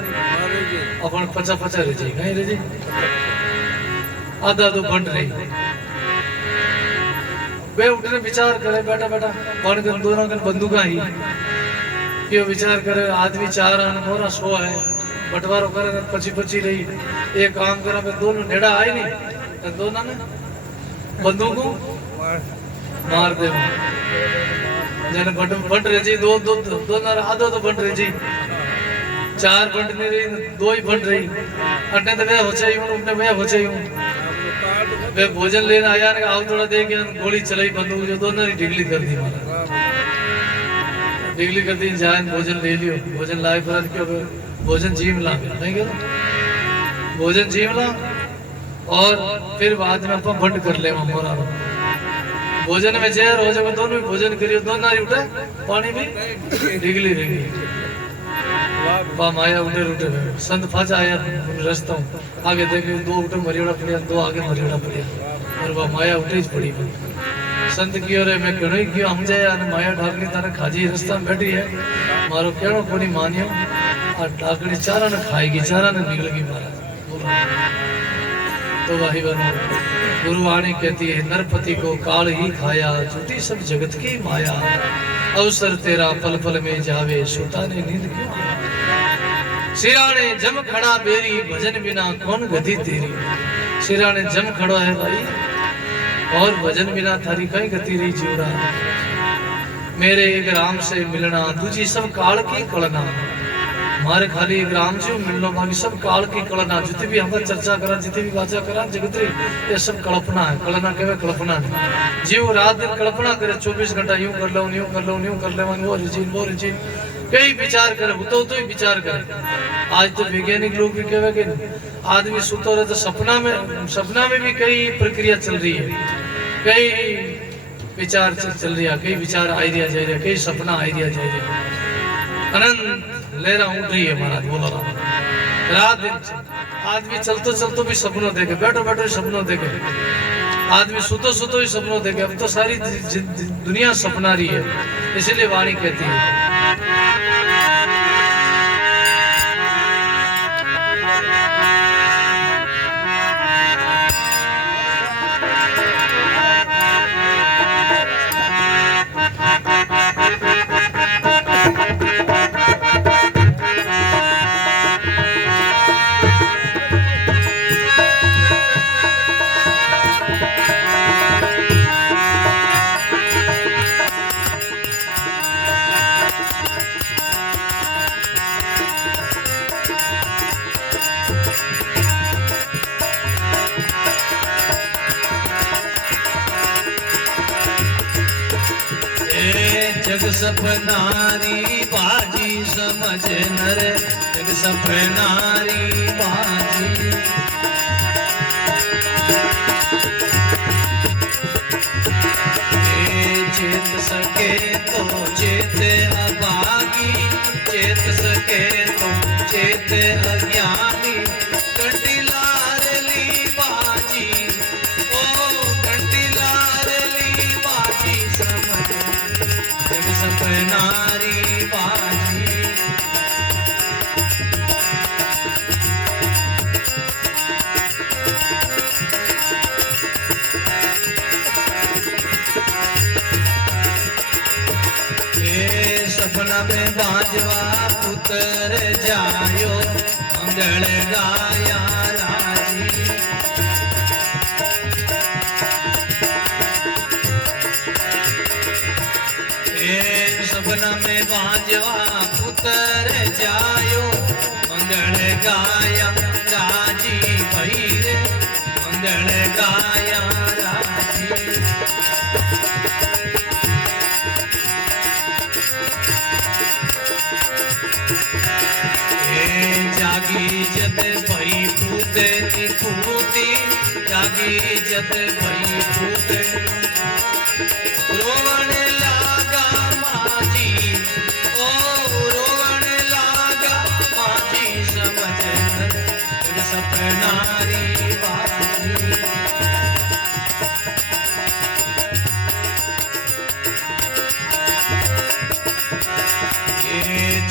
अपन 50 रजी कहीं रजी आधा तो बंट रही। वे उठने विचार करे बेटा बेटा बन कर दोनों कर बंदूका ही क्यों विचार करे आदमी 4 आन मोरा 100 है। बंटवारो करे 25 रही। एक काम करा मैं दोनों नेड़ा आई नहीं, दोनों ने बंदूक मार दे। जन बंट रही दो आधो तो बंट रही 4 बंट नहीं रही, 2 ही बंट रही। अटने तो वे हो चाहिए उठने वे हो चाहिए। वे भोजन लेने आया ने आव थोड़ा दे के गोली चलाई बंदूक जो दोनों ने डिगली कर दी। मारा डिगली कर दी जाए भोजन ले लियो। भोजन लाए पर क्यों भोजन जीम ला नहीं क्या भोजन जीम ला और फिर बाद में अपन बंद कर ले मोरा। भोजन में जहर हो जाए दोनों भोजन करियो, दोनों ही उठे पानी भी डिगली रही। वाह माया उठे उठे संत फाचा आया रास्ता आगे देखे 2 उठे मरियोड़ा पड़िया, 2 आगे मरियोड़ा पड़िया और वह माया उठे पड़ी। संत की ओर मैं कहनो ही क्यों हम जाए माया ढाकनी ताने खाजी रास्ता में बैठी है, मारो कहनो कोनी मानियो और ढाकनी 4 ने खाएगी 4 ने निकल गई महाराज। तो वही बनो गुरुवाणी कहती है नरपति को काल ही खाया, झूठी सब जगत की माया। अवसर तेरा पल पल में जावे, सोता ने नींद क्यों आया। सिराने जम खड़ा बेरी, भजन बिना कौन गति तेरी। सिराने जम खड़ो है भाई और भजन बिना थारी कहीं गति रही जीवड़ा। मेरे एक राम से मिलना, दूजी सब काल की कलना। मारे खाली एक राम जी मिलनो, बाकी सब काल की कल्पना। जितनी भी हम चर्चा करा, जितनी भी बातें करा जगत री, ये सब कल्पना है। कल्पना के कल्पना नहीं। जीव रात दिन कल्पना करे, 24 घंटा यूं कर लो, यूं कर लो, यूं कर ले, वो रिजीन वो रिजीन, कई विचार करे, तो ही विचार करे। आज तो वैज्ञानिक लोग भी कहे कि आदमी सुतो रहे तो सपना में भी कई प्रक्रिया चल रही है, कई विचार चल रही है, कई विचार आई दिया जा रहा, कई सपना आई दिया जा रहा। अनंत लहरा उठ रही है महाराज, बोला रात दिन। आदमी चलतो चलतो भी सपनों देखे, बैठो बैठो सपनों देखे, आदमी सुतो सुतो ही सपनों देखे। अब तो सारी दुनिया सपना रही है, इसीलिए वाणी कहती है जग सपनारी बाजी समझ नर, जग सपनारी बाजी। चेत सके तो चेत अभागी, चेत सके तो चेत अज्ञानी। कंटिलारली बाजी, ओ कंटिलारली बाजी समझ जग सपनारी बाजी। सपना में बाजवा पुत्र जायो, मंगल गाया राजी। सपना में बाजवा पुत्र जायो, मंगल गाया राजी भैरे, मंगल गाया राजी। जागी जत भई पूते निपूती, जागी जत भई पूते रोवण लागा माजी, ओ रोवण लागा माजी समझ जग सपनारी बाजी।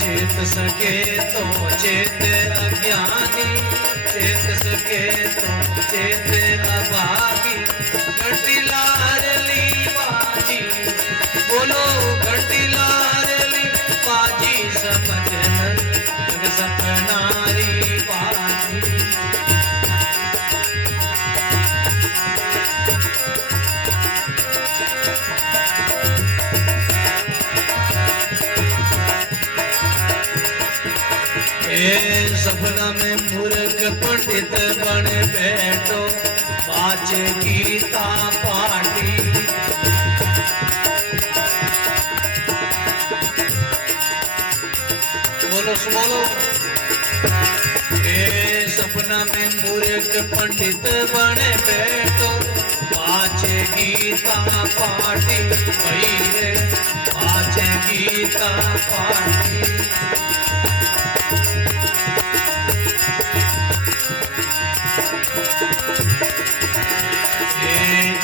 चेत सके तो चेत अज्ञानी, चेत सके तो चेत अभागी। घंटिलारली बाजी, बोलो घंटिलारली बाजी समझ नर, जग सपनारी बाजी। सपना में मूर्ख पंडित बन बैठो, बाजे गीता पाठी। बोलो सुनो, सपना में मूर्ख पंडित बन बैठो, बाजे गीता पाठी भैरे, बाजे गीता पाठी।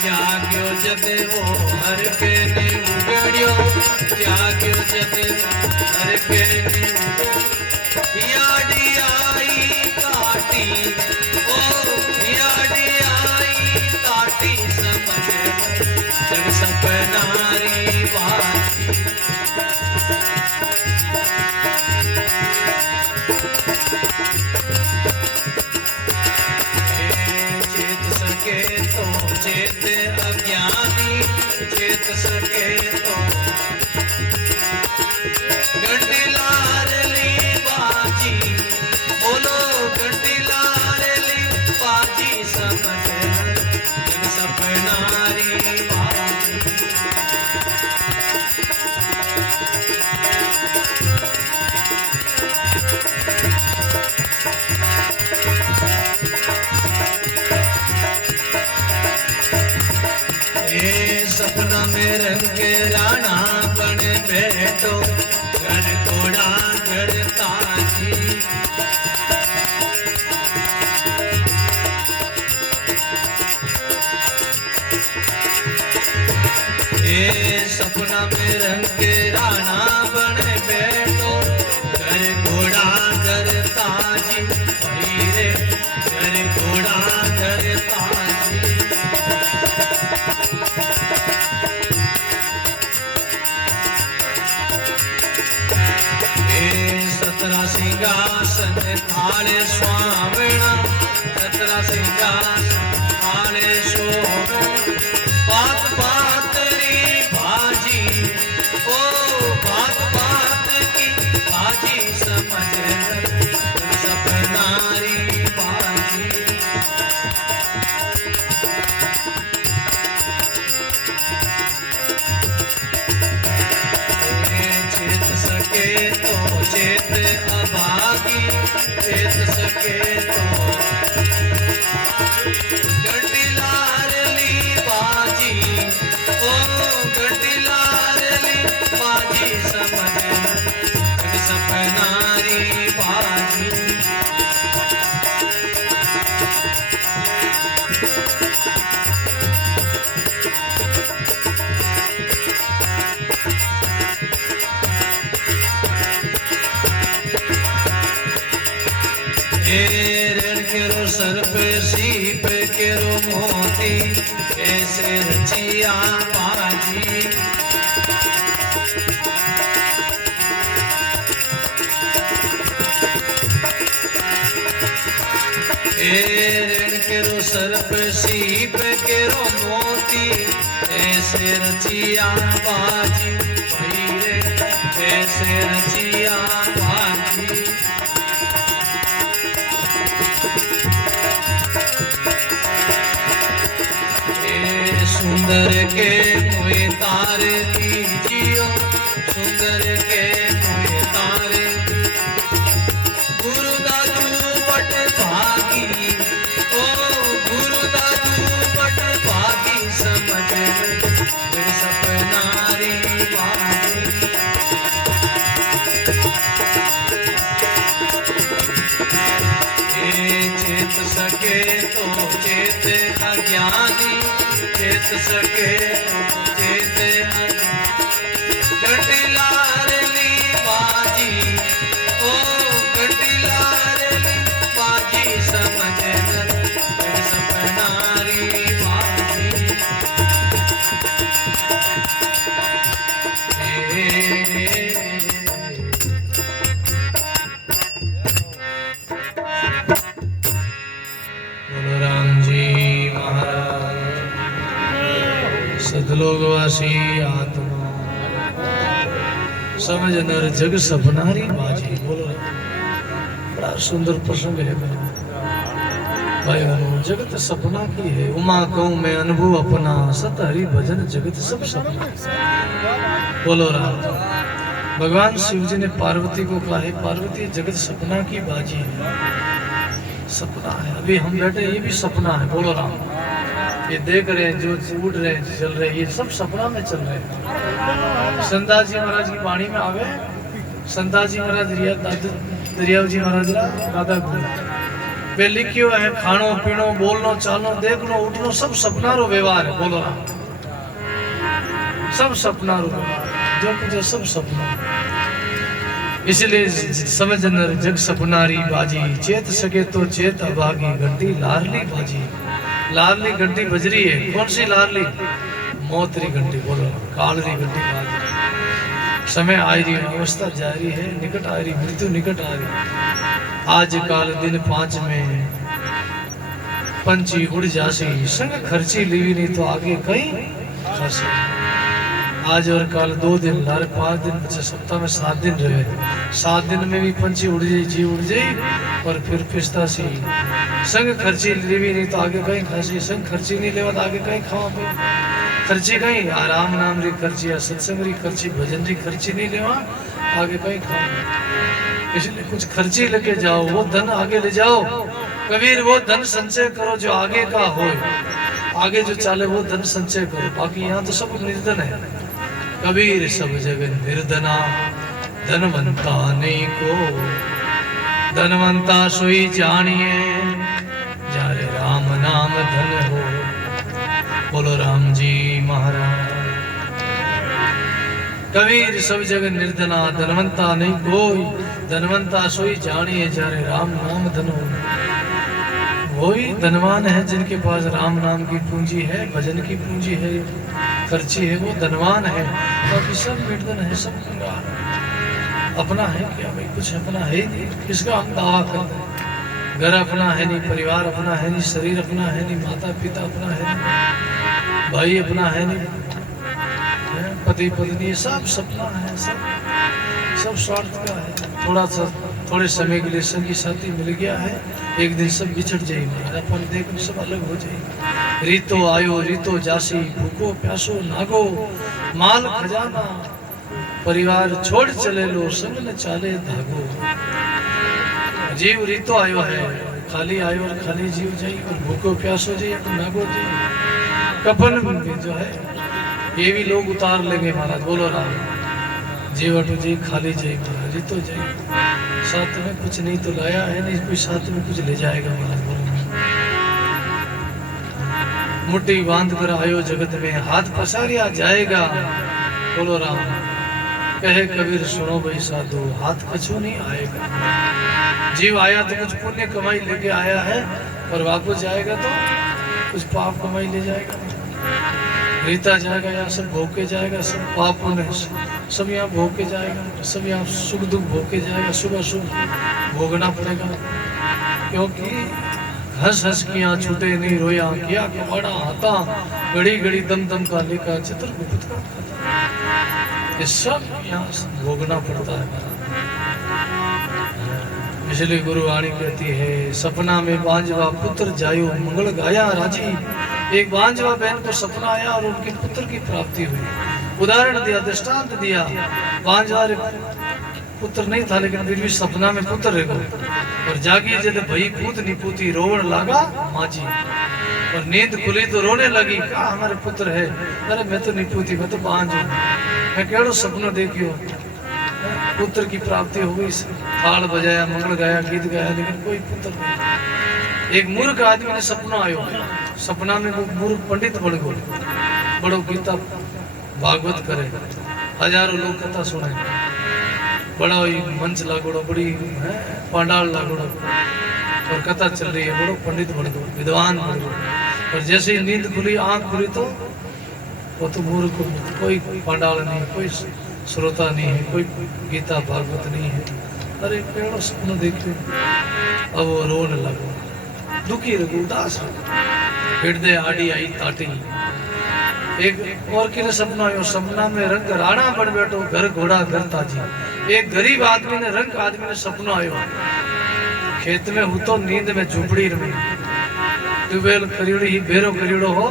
जाग्यो जब वो हर के ने उगड़ियो, जाग्यो जब हर के ने याडी आई काटी, ओ याडी आई काटी समझ जग सपनारी बाजी। चेत अज्ञानी, चेत सके तो घंटिलारली बाजी। सिंहासन थाले स्वामिना छतरा सिंहासन थाले सोवे बात बात री भाजी ओ बात बात की भाजी समझ सपनारी भाजी चेत सके तो चेत अभागी चेत सके तो गड्डी लारली बाजी ओ गड्डी लारली बाजी समझ सपनारी बाजी रण केरो सर पे सीप केरो मोती ऐसे रचिया बाजी रण केरो सर पे सीप केरो मोती ऐसे रचिया बाजी भाई रे ऐसे रचिया बाजी सुंदर के मुए तार लीजियो सुंदर के मुए तार गुरु दादू बट भागी ओ गुरु दादू बट भागी समझ सपनारी बाजी चेत सके तो चेत अज्ञानी चेत सके चेत गड्डी लारली बाजी ओ गड्डी लारली बाजी समझ सपनारी बाजी बोलो राम जी महाराज सतलोकवासी आत्मा समझ नर जग सपनारी बाजी बोलो बड़ा सुंदर प्रसंग है भाई बहनों जगत सपना की है उमा कहूं मैं अनुभव अपना सत हरि भजन जगत सब सपना बोलो राम भगवान शिव जी ने पार्वती को कहा है पार्वती जगत सपना की बाजी है सपना है अभी हम बैठे ये भी सपना है बोलो राम ये देख रहे हैं जो उड़ रहे हैं चल रहे हैं ये सब सपना में चल रहे हैं संताजी जी महाराज की वाणी में आवे संताजी जी महाराज दरियाव जी महाराज दादा वे लिखियो है खानो पीनो बोलनो चालनो देखनो उठनो सब सपना रो व्यवहार है बोलो राम सब सपना रो जो कुछ सब सपना इसलिए समझ नर जग सपनारी बाजी चेत सके तो चेत अभागी घंटी लारली बाजी लारली घंटी बज रही है कौन सी लारली मौतरी घंटी बोलो कालरी घंटी बाज रही समय आ रही अवस्था जा रही है निकट आ रही मृत्यु निकट आ रही आज काल दिन 5 में पंछी उड़ जासी संग खर्ची लीवी नहीं तो आगे कहीं खासी आज और कल 2 दिन लार 5 दिन बचे सप्ताह में 7 दिन रहे 7 दिन में भी पंछी उड़ जाए जी उड़ जाए और फिर पिस्ता सी संग खर्ची लेवी नहीं तो आगे कहीं खासी संग खर्ची नहीं लेवा तो आगे कहीं खावा पे खर्ची कहीं आराम नाम री खर्ची या सत्संग री खर्ची भजन री खर्ची नहीं लेवा आगे कहीं खावा इसलिए कुछ खर्ची लेके जाओ वो धन आगे ले जाओ कबीर वो धन संचय करो जो आगे का हो आगे जो चाले वो धन संचय करो बाकी यहाँ तो सब निर्धन है कबीर सब जगह निर्धना धनवंता नहीं को धनवंता सोई जानिए जारे राम नाम धन हो बोलो राम जी महाराज कबीर सब जगह निर्धना धनवंता नहीं कोई धनवंता सोई जानिए जारे राम नाम धन हो वही धनवान है जिनके पास राम नाम की पूंजी है भजन की पूंजी है खर्ची है वो धनवान है बाकी सब निर्धन है सब कंगाल अपना है क्या भाई? कुछ अपना है ही नहीं। किसका हम दावा करते हैं? घर अपना है नहीं, परिवार अपना है नहीं, शरीर अपना है नहीं, माता पिता अपना है नहीं, भाई अपना है नहीं, पति पत्नी सब सपना है, सब स्वार्थ का है। थोड़े समय के लिए संगी साथी मिल गया है, एक दिन सब बिछड़ जाएंगे, अपन देख सब अलग हो जाएंगे। रीतो आयो रीतो जासी, भूखो प्यासो नागो, माल खजाना परिवार छोड़ चले लो, संग न चाले धागो। जीव रीतो आयो है, खाली आयो और खाली जीव जाई, और भूखो प्यासो जाई और नागो जाई। कफन भी जो है ये भी लोग उतार लेंगे महाराज, बोलो राम। जीवटू जी खाली जाई महाराज, रीतो जाई, साथ में कुछ नहीं तो लाया है, नहीं कोई साथ में कुछ ले जाएगा महाराज, बोलो। मुट्ठी बांध कर आयो जगत में, हाथ पसारिया जाएगा, बोलो राम। कहे कबीर सुनो भाई साधु, हाथ कछू नहीं आएगा। जीव आया तो कुछ पुण्य कमाई लेके आया है, और वापस जाएगा तो कुछ पाप कमाई ले जाएगा। रीता जाएगा या सब भोग के जाएगा, सब पाप पुण्य सब यहाँ भोग के जाएगा, सब यहाँ सुख दुख भोग के जाएगा, सुबह सुख भोगना पड़ेगा। क्योंकि हंस हंस किया छूटे नहीं रोया, किया कमाड़ा आता, घड़ी घड़ी दम दम का लेका चित्रगुप्त का खाता, ये सब यहाँ भोगना पड़ता है। इसलिए गुरुवाणी कहती है, सपना में बांझवा पुत्र जायो, मंगल गाया राजी। एक बांझवा बहन को सपना आया और उनके पुत्र की प्राप्ति हुई। उदाहरण दिया, दृष्टांत दिया। बांझवा पुत्र नहीं था, लेकिन फिर भी सपना में पुत्र रहेगा। और जागी जब भई पूत निपूती, रोवन लागा माजी। और नींद खुली तो रोने लगी, कहा हमारे पुत्र है। अरे मैं तो निपूती, मैं तो बांझ हूँ, मैं केड़ो सपना देखियो, पुत्र की प्राप्ति हो गई। थाल बजाया, मंगल गाया, गीत गाया, लेकिन कोई पुत्र नहीं। एक मूर्ख आदमी ने सपना आयो, सपना में वो मूर्ख पंडित बड़ गो, बड़ो गीता भागवत करे, हजारों लोग कथा सुने, बड़ा ही मंच लागोड़ो, बड़ी पांडाल लागोड़ो, और कथा चल रही है, बड़ो पंडित बड़ गो, विद्वान बड़ गो। और जैसे ही नींद खुली, आंख खुली, तो वो तो मूर्ख, कोई पांडाल नहीं, कोई श्रोता नहीं है, कोई गीता भागवत नहीं है। अरे केड़ो सपना देखे। अब वो रोने लगो, दुखी रहो, उदास रहो, हृदय आड़ी आई ताटी। एक और किने सपना आयो, सपना में रंग राणा बन बैठो, घर घोड़ा घर ताजी। एक गरीब आदमी ने, रंग आदमी ने सपना आयो, खेत में हूँ तो नींद में झूपड़ी रही, ट्यूबवेल करीड़ी ही बेरो करीड़ो हो,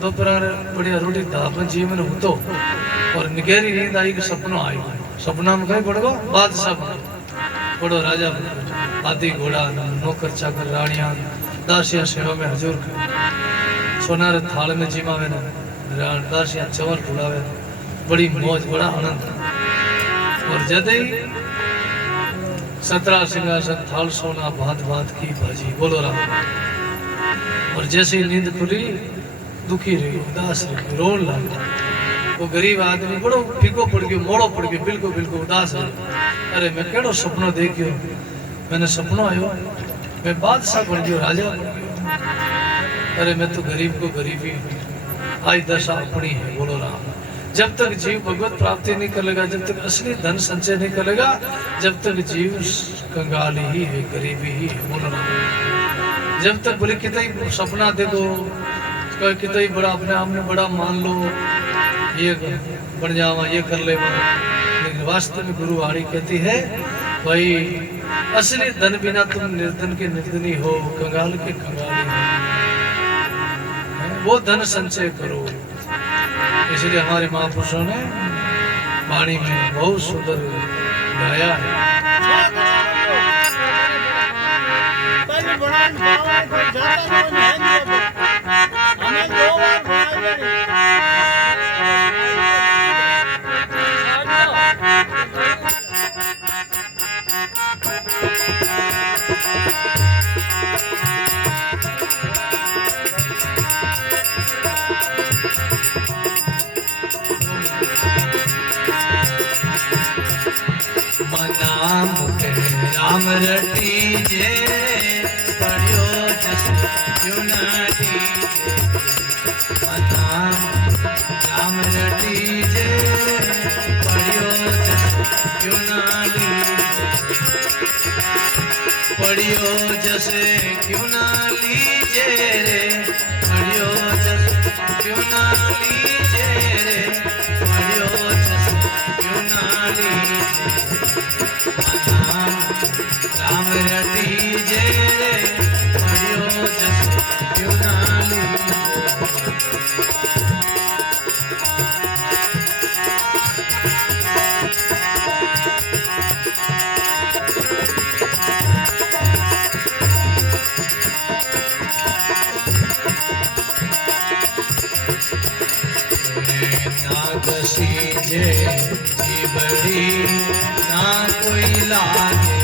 दोपहर बढ़िया रोटी दाप जीवन हूँ तो, और निगेरी नींद आई कि सपना आयो। सपना में कहीं पड़ो बादशाह बड़ो राजा, हाथी घोड़ा, नौकर चाकर, रानिया, दासिया सेवा में हजूर, सोनार थाल में जिमावे ना, दासिया चवर फुलावे, बड़ी मौज, बड़ा आनंद। और जद ही 17 सिंहासन, थाल सोना, भात भात की भाजी, बोलो राम। और जैसे ही नींद खुली, दुखी रही, उदास रही, रोन लगा। वो गरीब आदमी बड़ो फीको पड़ गयो, मोड़ो पड़ गयो, बिल्कुल बिल्कुल उदास है। अरे मैं केड़ो सपनो देखियो, मैंने सपनो आयो, मैं बादशाह बन गयो, राजा बन गयो। अरे मैं तो गरीब को गरीबी, आई दशा अपनी है, बोलो राम। जब तक जीव भगवत प्राप्ति नहीं करेगा, जब तक असली धन संचय नहीं करेगा, जब तक जीव कंगाल ही है, गरीबी ही है, बोलो राम। जब तक बोले कितना सपना देखो, कितना ही बड़ा अपने आप में बड़ा मान लो, ये बन जावा, ये कर ले, लेकिन वास्तव में गुरुवाणी कहती है, भाई असली धन बिना तुम निर्धन के निर्धनी हो, कंगाल के कंगाली हो, वो धन संचय करो। इसलिए हमारे महापुरुषों ने वाणी में बहुत सुंदर गाया है। राम रटी जे पढ़ियो जस क्यों न दीजे, राम रटी जे पढ़ियो जस क्यों न पढ़ियो जैसे क्यों ना लीजे रे, पढ़ियो जैसे क्यों ना लीजे रे, पढ़ियो जैसे क्यों ना लीजे, नाम राम रटीजे रे, पढ़ियो जैसे क्यों ना लीजे। सीजे जी बड़ी ना कोई लागे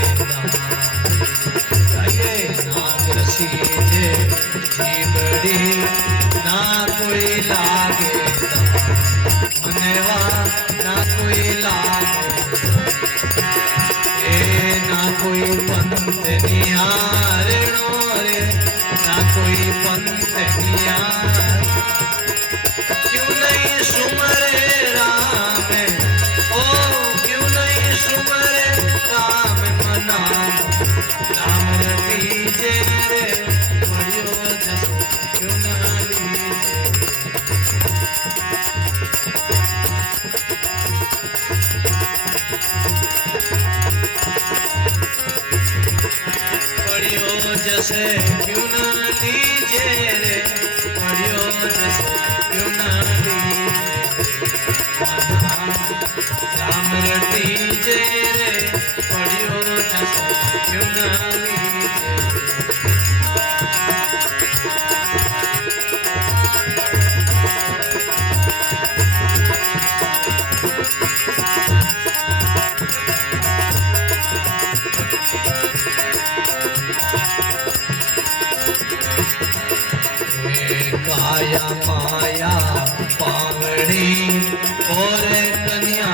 नाग सीजे जी बड़ी ना कोई लागे मनवा ना कोई लागे ना कोई पंथ निहारणो रे, ना कोई पंथ निहार, क्यों नहीं सुमरे राम, ओ क्यों नहीं सुमरे राम मना, राम रटीजे रे, पढ़ियो जैसे क्यों ना लीजे। पढ़ियो जैसे क्यों ना लीजे रे, पढ़ियो जैसे क्यों ना लीजे, राम रटीजे रे, पढ़ियो जैसे क्यों ना लीजे। काया माया पावड़ी और कन्या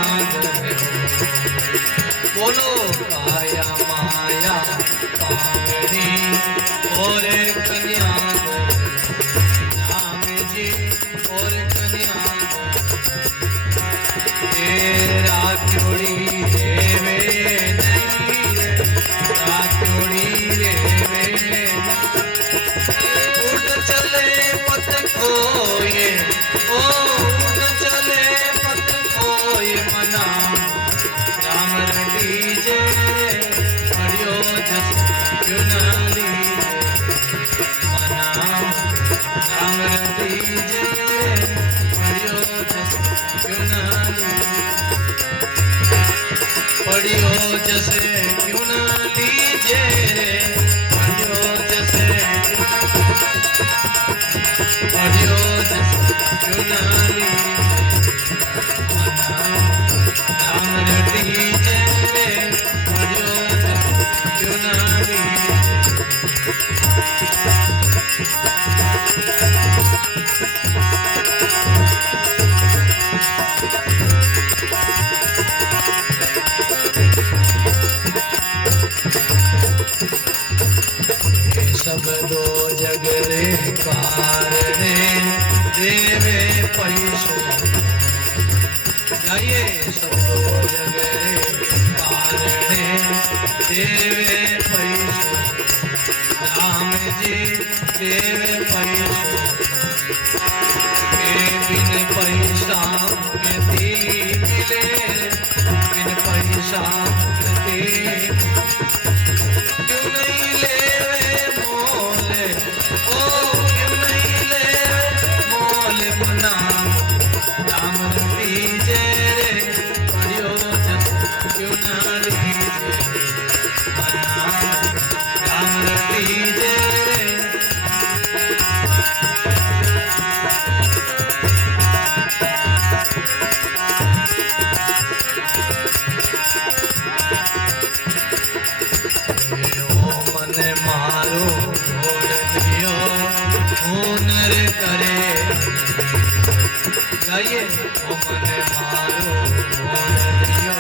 बोलो, काया माया पावड़ी और कन्या राम जी और कन्या राखोड़ी रेवे नहीं रे, राखोड़ी रेवे उठ चले पथ खोए, ओ उठ चले पथ खोए मना, राम रटीजे रे, पढ़ियो जैसे क्यों ना लीजे, मना राम रटीजे रे, पढ़ियो जैसे क्यों ना लीजे, पढ़ियो जैसे क्यों ना लीजे रे, पढ़ियो जैसे पढ़ियो जैसे क्यों ना लीजे, राम रटीजे रे, पढ़ियो जैसे क्यों ना लीजे। सब दो जगरे कारणे देवे पैसो, जाइए सब दो जगरे कारणे देवे पैसो, राम जी देवे पैसो, बिन पैसा गति मिले, बिन पैसा गति क्यों नहीं लेवे मोले, ओ क्यों नहीं लेवे मोले मना, राम रटीजे रे, पढ़ियो जैसे क्यों ना लीजे, मना राम रटीजे रे। मन मारो छोड़ दियो हुनर करे, गाइए मन मारो छोड़ दियो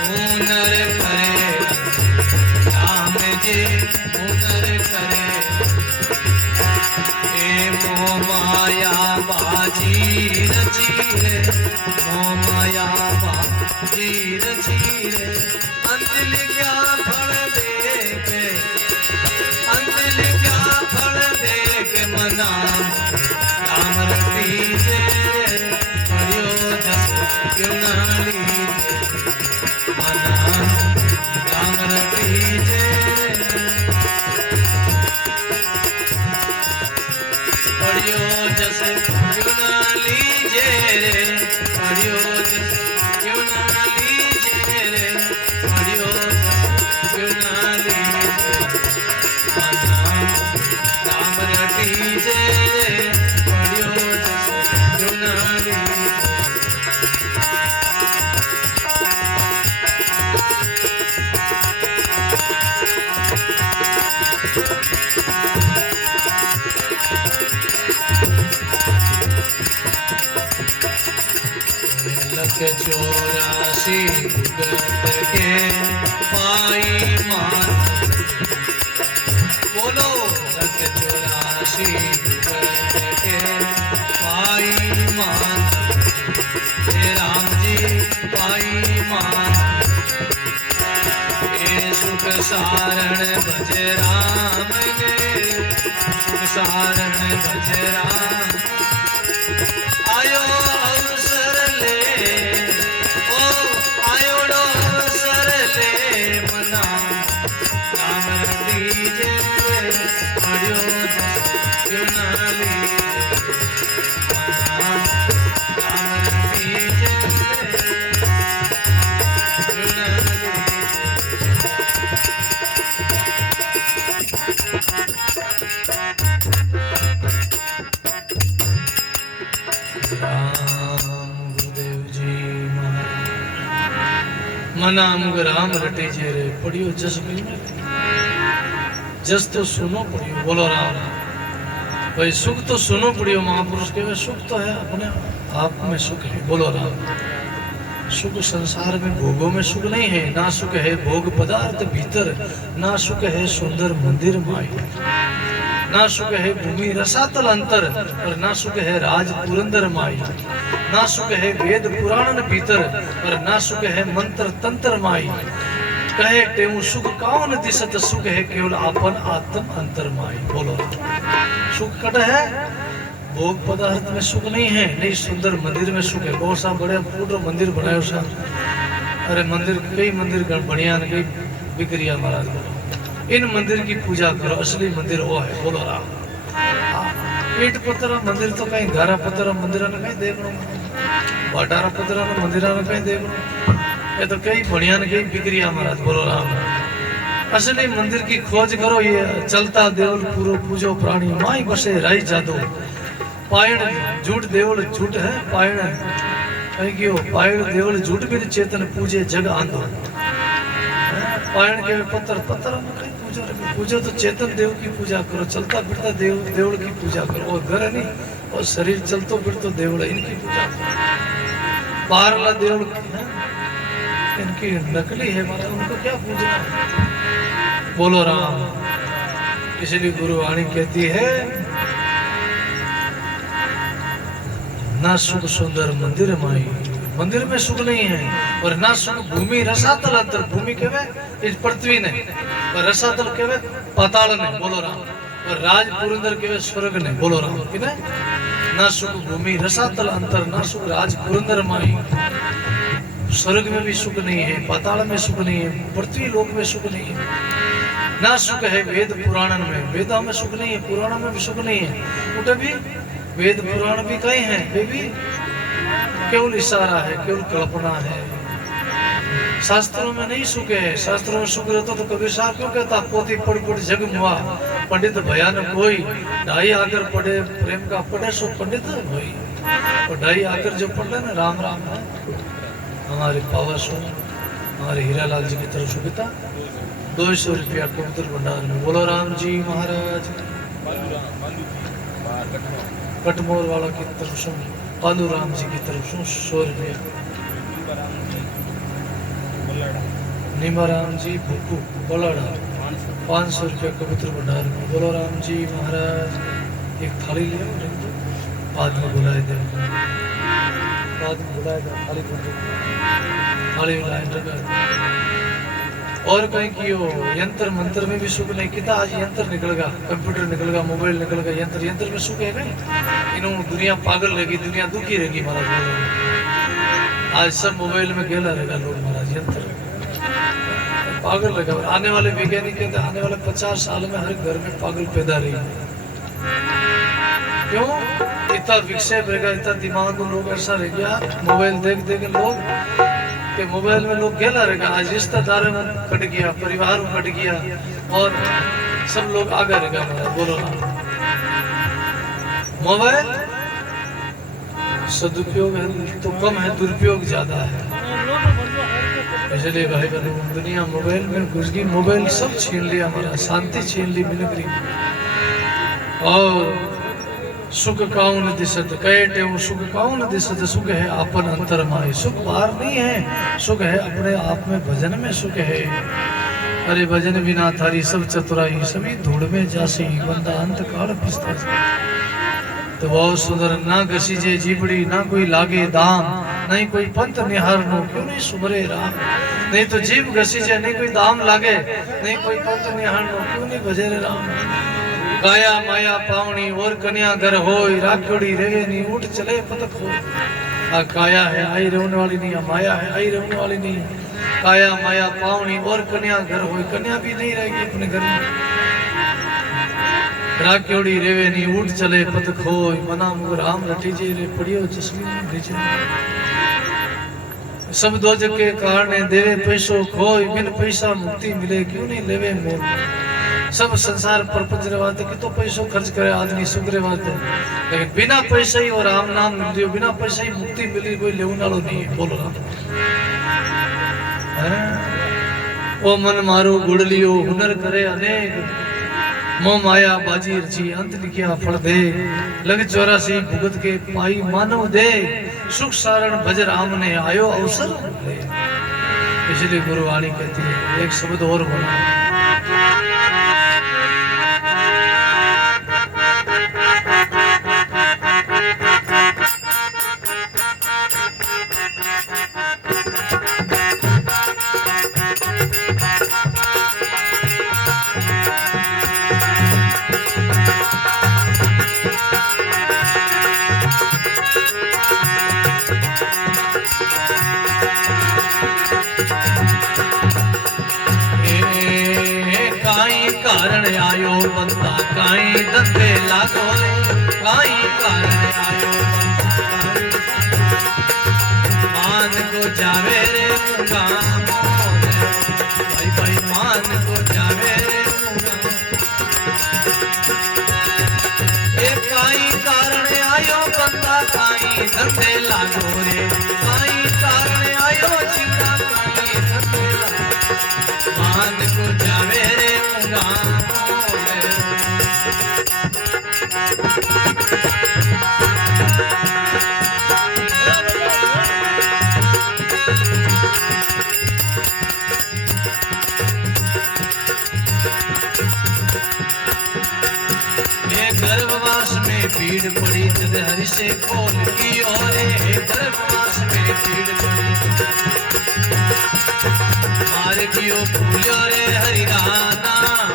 हुनर करे, राम जी हुनर करे, ए मोह माया बाजी रची रे, मोह माया बाजी रची रे, अंत लिखा फल दे के चौरासी भुगत के पाई मान। बोलो रत चौरासी भुगत के पाई मान। हे राम जी पाई मान। ये सुख सारण भज राम ने, सुख सारण भज राम। आयो अवसर ले, ओ आयोड़ो अवसर ले मना। राम दीजे पढ़ियो क्यों न लीजे मना। राम दीजे क्यों न मना मुग राम रटे जे रे पढ़ियो जस में। जस तो सुनो पढ़ियो। बोलो राम। भाई सुख तो सुनो पढ़ियो। महापुरुष के सुख तो है अपने आप में सुख है। बोलो राम। सुख संसार में भोगों में सुख नहीं है। ना सुख है भोग पदार्थ भीतर, ना सुख है सुंदर मंदिर माई, ना सुख है भूमि रसातल अंतर, और ना सुख है राज पुरंदर माई, ना सुख है वेद पुराण भीतर, और ना सुख है मंत्र तंत्र माई। कहे तेऊ सुख काउन दिसत, सुख है केवल आपन आत्म अंतर माई। बोलो सुख कट है भोग पदार्थ में सुख नहीं है। नहीं सुंदर मंदिर में सुख है। बहुत सा बड़े फूटो मंदिर बनायो सा। अरे मंदिर कई मंदिर बढ़िया कई बिगड़िया महाराज। बोलो इन मंदिर की पूजा करो। असली मंदिर वो है। बोलो राम। ईट पत्थर मंदिर तो कहीं गारा पत्थर मंदिर ने कहीं देखो, बाटारा पत्थर मंदिर ने कहीं देखो। ये तो कई बढ़िया ने कई बिगड़िया महाराज। बोलो राम। असली मंदिर की खोज करो। ये चलता देवल पूरो पूजो प्राणी, माई बसे राई जादो। पायण झूठ देवल झूठ है पायण कहीं क्यों पायण देवल झूठ भी चेतन पूजे जग आंदो। पायण के पत्थर पत्थर में कहीं पूजो रे। पूजो तो चेतन देव की पूजा करो। चलता फिरता देवल की पूजा करो। और घर है नहीं और शरीर चलतो फिरतो देवल इनकी पूजा करो। बाहरला देवल इनकी नकली है माता, उनको क्या पूजना है। बोलो राम। इसलिए गुरुवाणी कहती है ना सुख सुंदर मंदिर माई, मंदिर में सुख नहीं है। और ना सुख भूमि रसातल अंतर, भूमि केवे इस पृथ्वी ने, और रसातल केवे पाताल ने। बोलो राम। और राज पुरंदर केवे स्वर्ग ने। बोलो राम। किने ना सुख भूमि रसातल अंतर, ना सुख राज पुरंदर माई। स्वर्ग में भी सुख नहीं है, पाताल में सुख नहीं है, पृथ्वी लोक में सुख नहीं है। ना सुख है वेद पुराण में, वेदों में सुख नहीं है, पुराणों में भी सुख नहीं है। उठे भी वेद पुराण भी कहीं हैं, वे भी केवल इशारा है, केवल कल्पना है। शास्त्रों में नहीं सुख है। शास्त्रों में सुख रहता तो कबीर साहब क्यों कहता पोथी पढ़ पढ़ जग मुआ, पंडित भया न कोई। ढाई आकर पढ़े प्रेम का पढ़े सो पंडित होई। और ढाई आकर जो पढ़ ले ना राम राम है। हमारे पावर सो हमारे हीरालाल जी की तरफ से पिता 200 रुपया कबूतर भंडार में। बोलो राम जी महाराज। कटमोर वाला की तरफ से पालू राम जी की तरफ से 100 रुपया। नीमा राम जी भुक्कू बलाड़ा 500 रुपया कबूतर भंडार में। बोलो राम जी महाराज। एक थाली ले बाद में बुलाए दे, बाद में बुलाए दे, थाली थाली लाइन लगा। और कहीं की यंत्र मंत्र में भी सुख नहीं। कितना आज यंत्र निकलेगा, कंप्यूटर निकलेगा, मोबाइल निकलेगा, यंत्र यंत्र में सुख है नहीं। इन्हों दुनिया पागल रहेगी, दुनिया दुखी रहेगी महाराज। आज सब मोबाइल में गेला रहेगा लोग महाराज, यंत्र पागल रहेगा। आने वाले वैज्ञानिक कहते हैं आने वाले 50 साल में हर घर में पागल पैदा रहेगी। क्यों? इतना विक्षेप रहेगा, इतना दिमाग लोग ऐसा रह गया। मोबाइल देख देख लोग के मोबाइल में लोग गेला रहेगा। आज रिश्तेदार में कट गया, परिवार में कट गया, और सब लोग आगे रहेगा महाराज। बोलो मोबाइल सदुपयोग है तो कम है, दुरुपयोग ज्यादा है। इसलिए भाई बहनों दुनिया मोबाइल में घुस गई। मोबाइल सब छीन लिया हमारा, शांति छीन ली मिल गई। और सुख काउन दिसत कहते वो सुख काउन दिसत, सुख है आपन अंतर माई। सुख बाहर नहीं है, सुख है अपने आप में, भजन में सुख है। अरे भजन बिना थारी सब चतुराई, सभी धूड़ में जासी बंदा अंत काल पिसता। तो बहुत सुंदर, ना घसीजे जीबड़ी ना कोई लागे दाम, नहीं कोई पंथ निहार नो क्यों नहीं सुमरे राम। नहीं तो जीव घसीजे, नहीं कोई दाम लागे, नहीं कोई पंथ निहार नो क्यों नहीं भजे रे राम। गाया माया पावनी और कन्या घर होय, राखोड़ी रेवे नी उठ चले पतक हो। आ काया है आई रहने वाली नहीं, माया है आई रहने वाली नहीं। काया माया पावनी और कन्या घर होय, कन्या भी नहीं रहेगी अपने घर में। राखोड़ी रेवे नी उठ चले पतक होय, मना मुग राम रटी जे रे पड़ियो जसली नीचे। सब दोजक के कारण देवे पैसो खोय, बिन पैसा मुक्ति मिले क्यों नहीं लेवे मोल। सब संसार परपंच रवाते कि तो पैसों खर्च करे आदमी सुख रवाते, लेकिन बिना पैसे ही और राम नाम मिल रही हो, बिना पैसे ही मुक्ति मिली कोई लेवन वालों नहीं है। बोलो राम। ओ मन मारो गुड़ लियो हुनर करे अनेक, मोह माया बाजी रची अंत लिखिया फल दे। लग 84 भुगत के पाई मानव दे, सुख सारण भज राम ने आयो अवसर ले। इसलिए गुरुवाणी कहती है, एक शब्द और बोला, कारण आयो बंदा काई धंधे लागो रे, काई कारण आयो मान को जावे रे मुंगा मोरे। भाई भाई मान को जावे रे मुंगा। ए काई कारण आयो बंदा काई धंधे लागो रे, काई कारण आयो चिड़ा काई धंधे लागो। मान को जावे रे गर्भवास में भीड़ पड़ी जद हरि से खोल की ओरे। गर्भवास में भीड़ पड़ी मार गियो फूलो रे हरि नाम,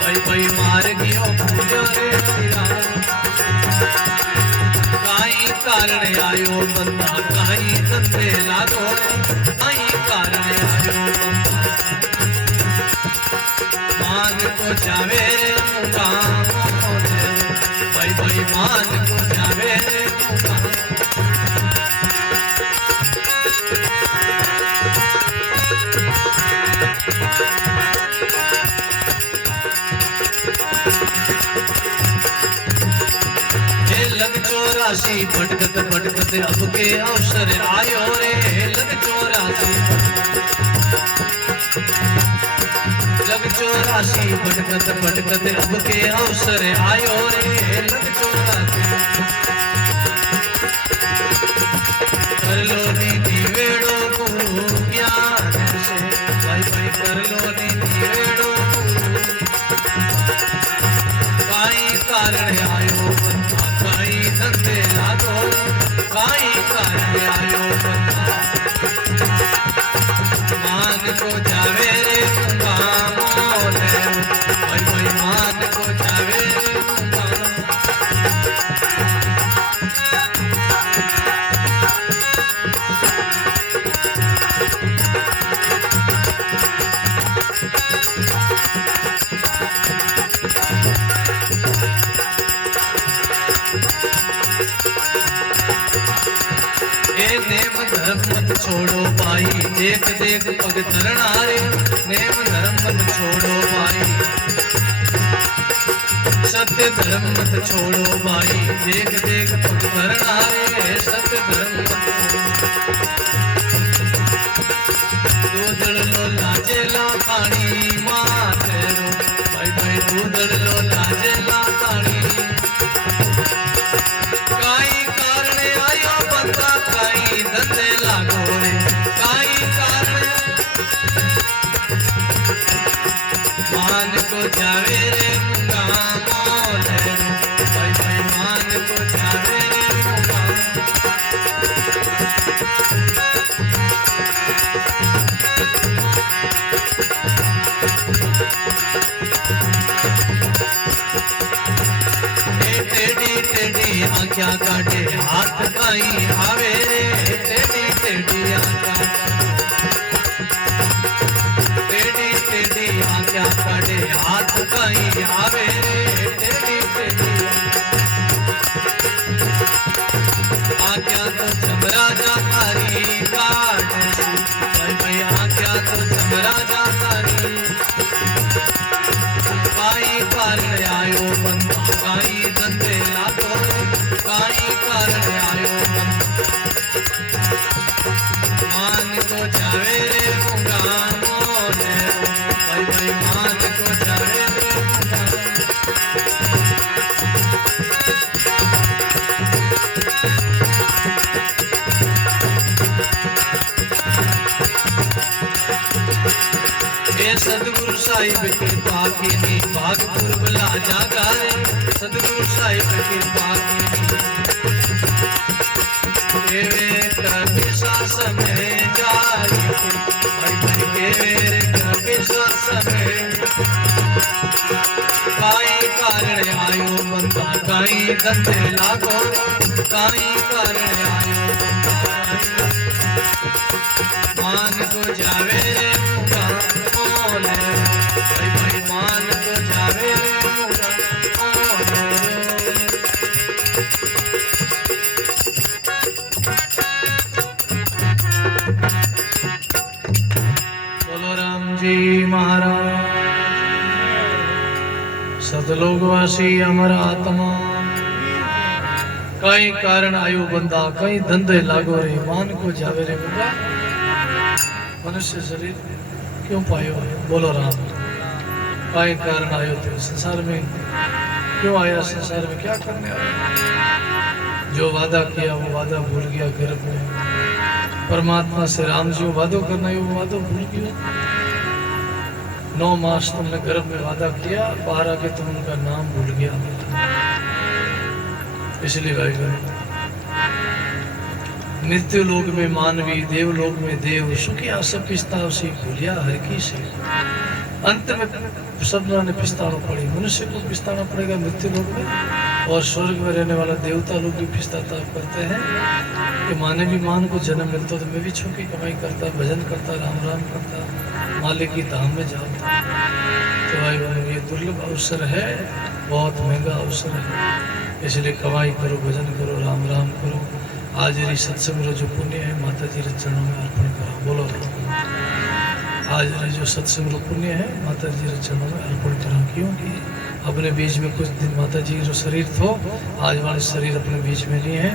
भाई भाई मार गियो फूलो रे हरि नाम। काई कारण आयो बंदा काई धंधे लागो रे, काई कारण आयो बंदा मान को जावे रे मुंगा मोरे। भाई भाई मान को जावे रे मुंगा। लग 84 भटकत भटकत अब के अवसर आयो रे। लग 84 भटकत भटकत अब के अवसर आयो रे। लग 84 कर लो नीति वेड़ो गुरु ज्ञान से। भाई भाई कर लो नीति वेड़ो काई कारण आयो बंदा काई धंधे लागो। काई कारण आयो बंदा मान को जावे रे मुंगा मोरे। भाई भाई मान को जावे रे मुंगा। नेम धर्म मत छोड़ो भाई, देख देख पग धरना रे। नेम धर्म मत छोड़ो भाई, सत्य धर्म मत छोड़ो भाई, देख देख पग धरना रे। सत्य धर्म मत दूधड़ लो लाजे ला खानी मात रो। भाई भाई दूधड़ लो लाजे ला खानी। मान को जावे रे मुंगा मोले भाई भाई मान को जावे रे मुंगा टेढ़ी टेढ़ी आँखियाँ काटे हाथ काई आवे रे टेढ़ी टेढ़ी आँखियाँ काटे हाथ कहीं आवे टेढ़ी टेढ़ी आज्ञा तो चमरा जा तारी काट भाई भाई आज्ञा तो चमरा जा तारी काई कारण आयो बंदा काई धंधे लागो काई कारण आयो बंदा मान को जावे रे मुंगा मोले भाई भाई मान को जावे रे ये सतगुरु साहिब कृपा की नी भागपुर बला जागा रे सतगुरु साहिब कृपा की नी कभी सास में जाई भाई भाई केवेर कभी सास में काई कारण आयो बंदा काई धंधे लागो काई कारण आयो बंदा मान को जावे रे मुंगा मोले भाई भाई मान को जावे रे मुंगा मोले बोलो राम जी महाराज सतलोकवासी अमर आत्मा कई कारण आयु बंदा कई धंधे लागो रे मान को जावे रे मुंगा मनुष्य शरीर क्यों पायो है बोलो राम कई कारण आयो थे संसार में क्यों आया संसार में क्या करने आया जो वादा किया वो वादा भूल गया गर्भ में परमात्मा से राम जी वादो करना है वो वादो भूल गया 9 मास तुमने गर्भ में वादा किया बाहर आके तुम उनका नाम भूल गया इसलिए भाई भाई मृत्यु लोक में मानवी देवलोक में देव सुखिया सब पिस्ताव से भूलिया हर की से अंत में सबना ने पिस्ताना पड़ी मनुष्य को पिस्ताना पड़ेगा मृत्यु लोक में और स्वर्ग में रहने वाला देवता लोग भी पिस्ताता करते हैं कि माने भी मान को जन्म मिलता तो मैं भी छोटी कमाई करता भजन करता राम राम करता मालिक की धाम में जाता तो भाई भाई ये दुर्लभ अवसर है बहुत महंगा अवसर है इसलिए कमाई करो भजन करो राम राम करो आज री सत्संग जो पुण्य है माता जी के चरणों में अर्पण करो बोलो आज री जो सत्संग पुण्य है माता जी के चरणों में अर्पण करो क्योंकि अपने बीच में कुछ दिन माता जी जो शरीर थो आज वाले शरीर अपने बीच में नहीं है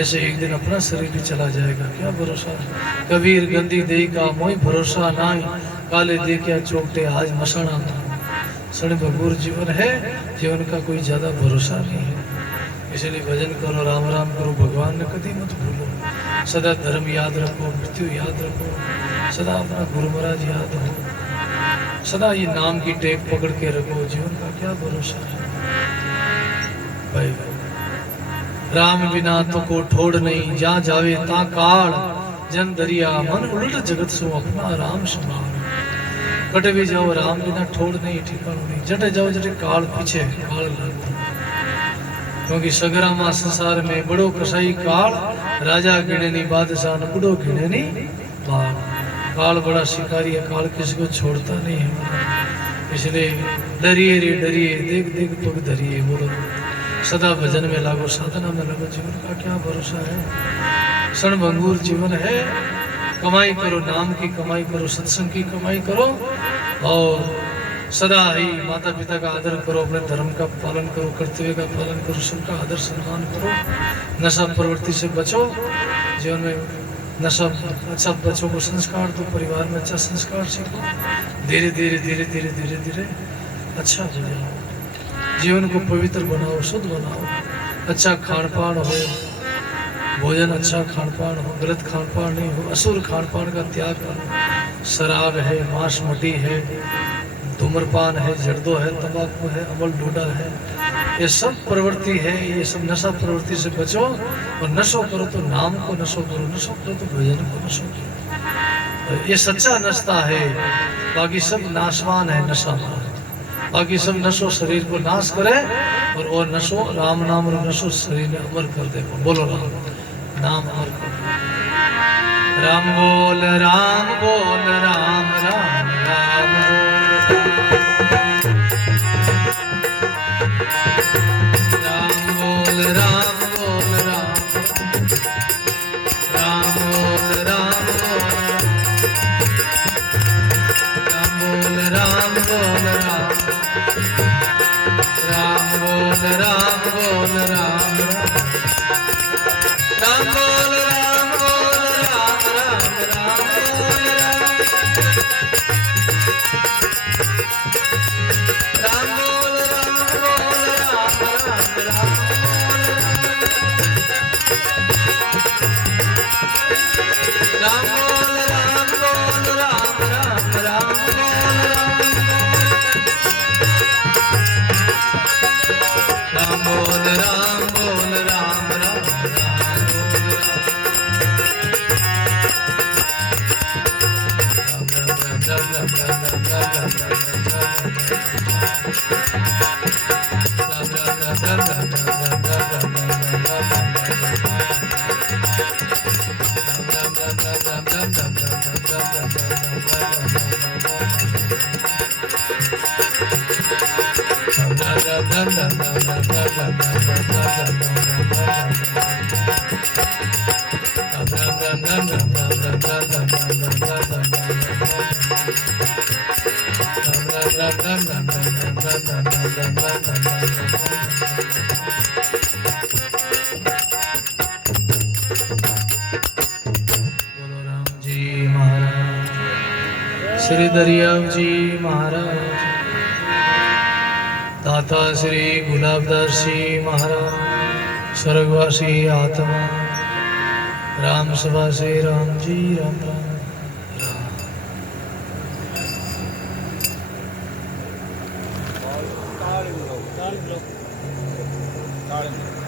ऐसे एक दिन अपना शरीर भी चला जाएगा क्या भरोसा कबीर गंदी दे का मोई भरोसा नाई काले दे क्या चोकटे आज मसाना सण भगूर जीवन है जीवन का कोई ज्यादा भरोसा नहीं है इसलिए भजन करो राम राम करो भगवान ने कभी मत भूलो सदा धर्म याद रखो मृत्यु याद रखो सदा अपना गुरु महाराज याद हो सदा ये नाम की टेक पकड़ के रखो जीवन का क्या भरोसा है भाई राम बिना तो को ठोड़ नहीं जा जावे ता काल जन दरिया मन उलट जगत सो अपना राम संभाल कटे भी जाओ राम बिना ठोड़ नहीं ठिकाना नहीं जटे जाओ जटे काल पीछे काल लगता क्योंकि सगरा मां संसार में बड़ो कसाई काल राजा गिने नहीं बादशाह न बुढ़ो गिने नहीं बाल काल बड़ा शिकारी है काल किसी को छोड़ता नहीं है इसलिए डरिए रे डरिए देख देख पग धरिए बोलो सदा भजन में लागो साधना में लगो जीवन का क्या भरोसा है क्षण भंगुर जीवन है कमाई करो नाम की कमाई करो सत्संग की कमाई करो और सदा ही माता पिता का आदर करो अपने धर्म का पालन करो कर्तव्य का पालन करो सबका आदर सम्मान करो नशा प्रवृत्ति से बचो जीवन में नशा अच्छा बच्चों को संस्कार दो परिवार में अच्छा संस्कार सीखो धीरे धीरे धीरे धीरे धीरे धीरे अच्छा हो जाओ जीवन को पवित्र बनाओ शुद्ध बनाओ अच्छा खान पान हो भोजन अच्छा खान पान हो गलत खान पान नहीं हो असुर खान पान का त्याग करो शराब है मांस मटी है धूम्रपान है, जर्दो है, तंबाकू है, अमल डोडा है, ये सब प्रवृत्ति है। ये सब नशा प्रवृत्ति से बचो और नशो करो तो नाम को नशो करो, नशो करो तो भजन को नशो करो। ये सच्चा नशा है, बाकी सब नाशवान है नशा। बाकी सब नशो शरीर को नाश करे और नशो राम नाम और नशो शरीर में अमर कर दे। बोलो राम नाम अमर कर दे। राम बोल राम बोल राम राम राम बोल राम बोल राम बोल राम राम बोल राम बोल राम बोल राम राम बोल राम बोल राम राम बोल राम राम बोल राम बोल राम राम राम बोल राम बोल राम राम राम बोल राम बोल राम बोल राम राम श्री दरियाव जी महाराज, दाता श्री गुलाबदास जी महाराज, स्वर्गवासी आत्मा राम सभा से राम जी राम राम ताली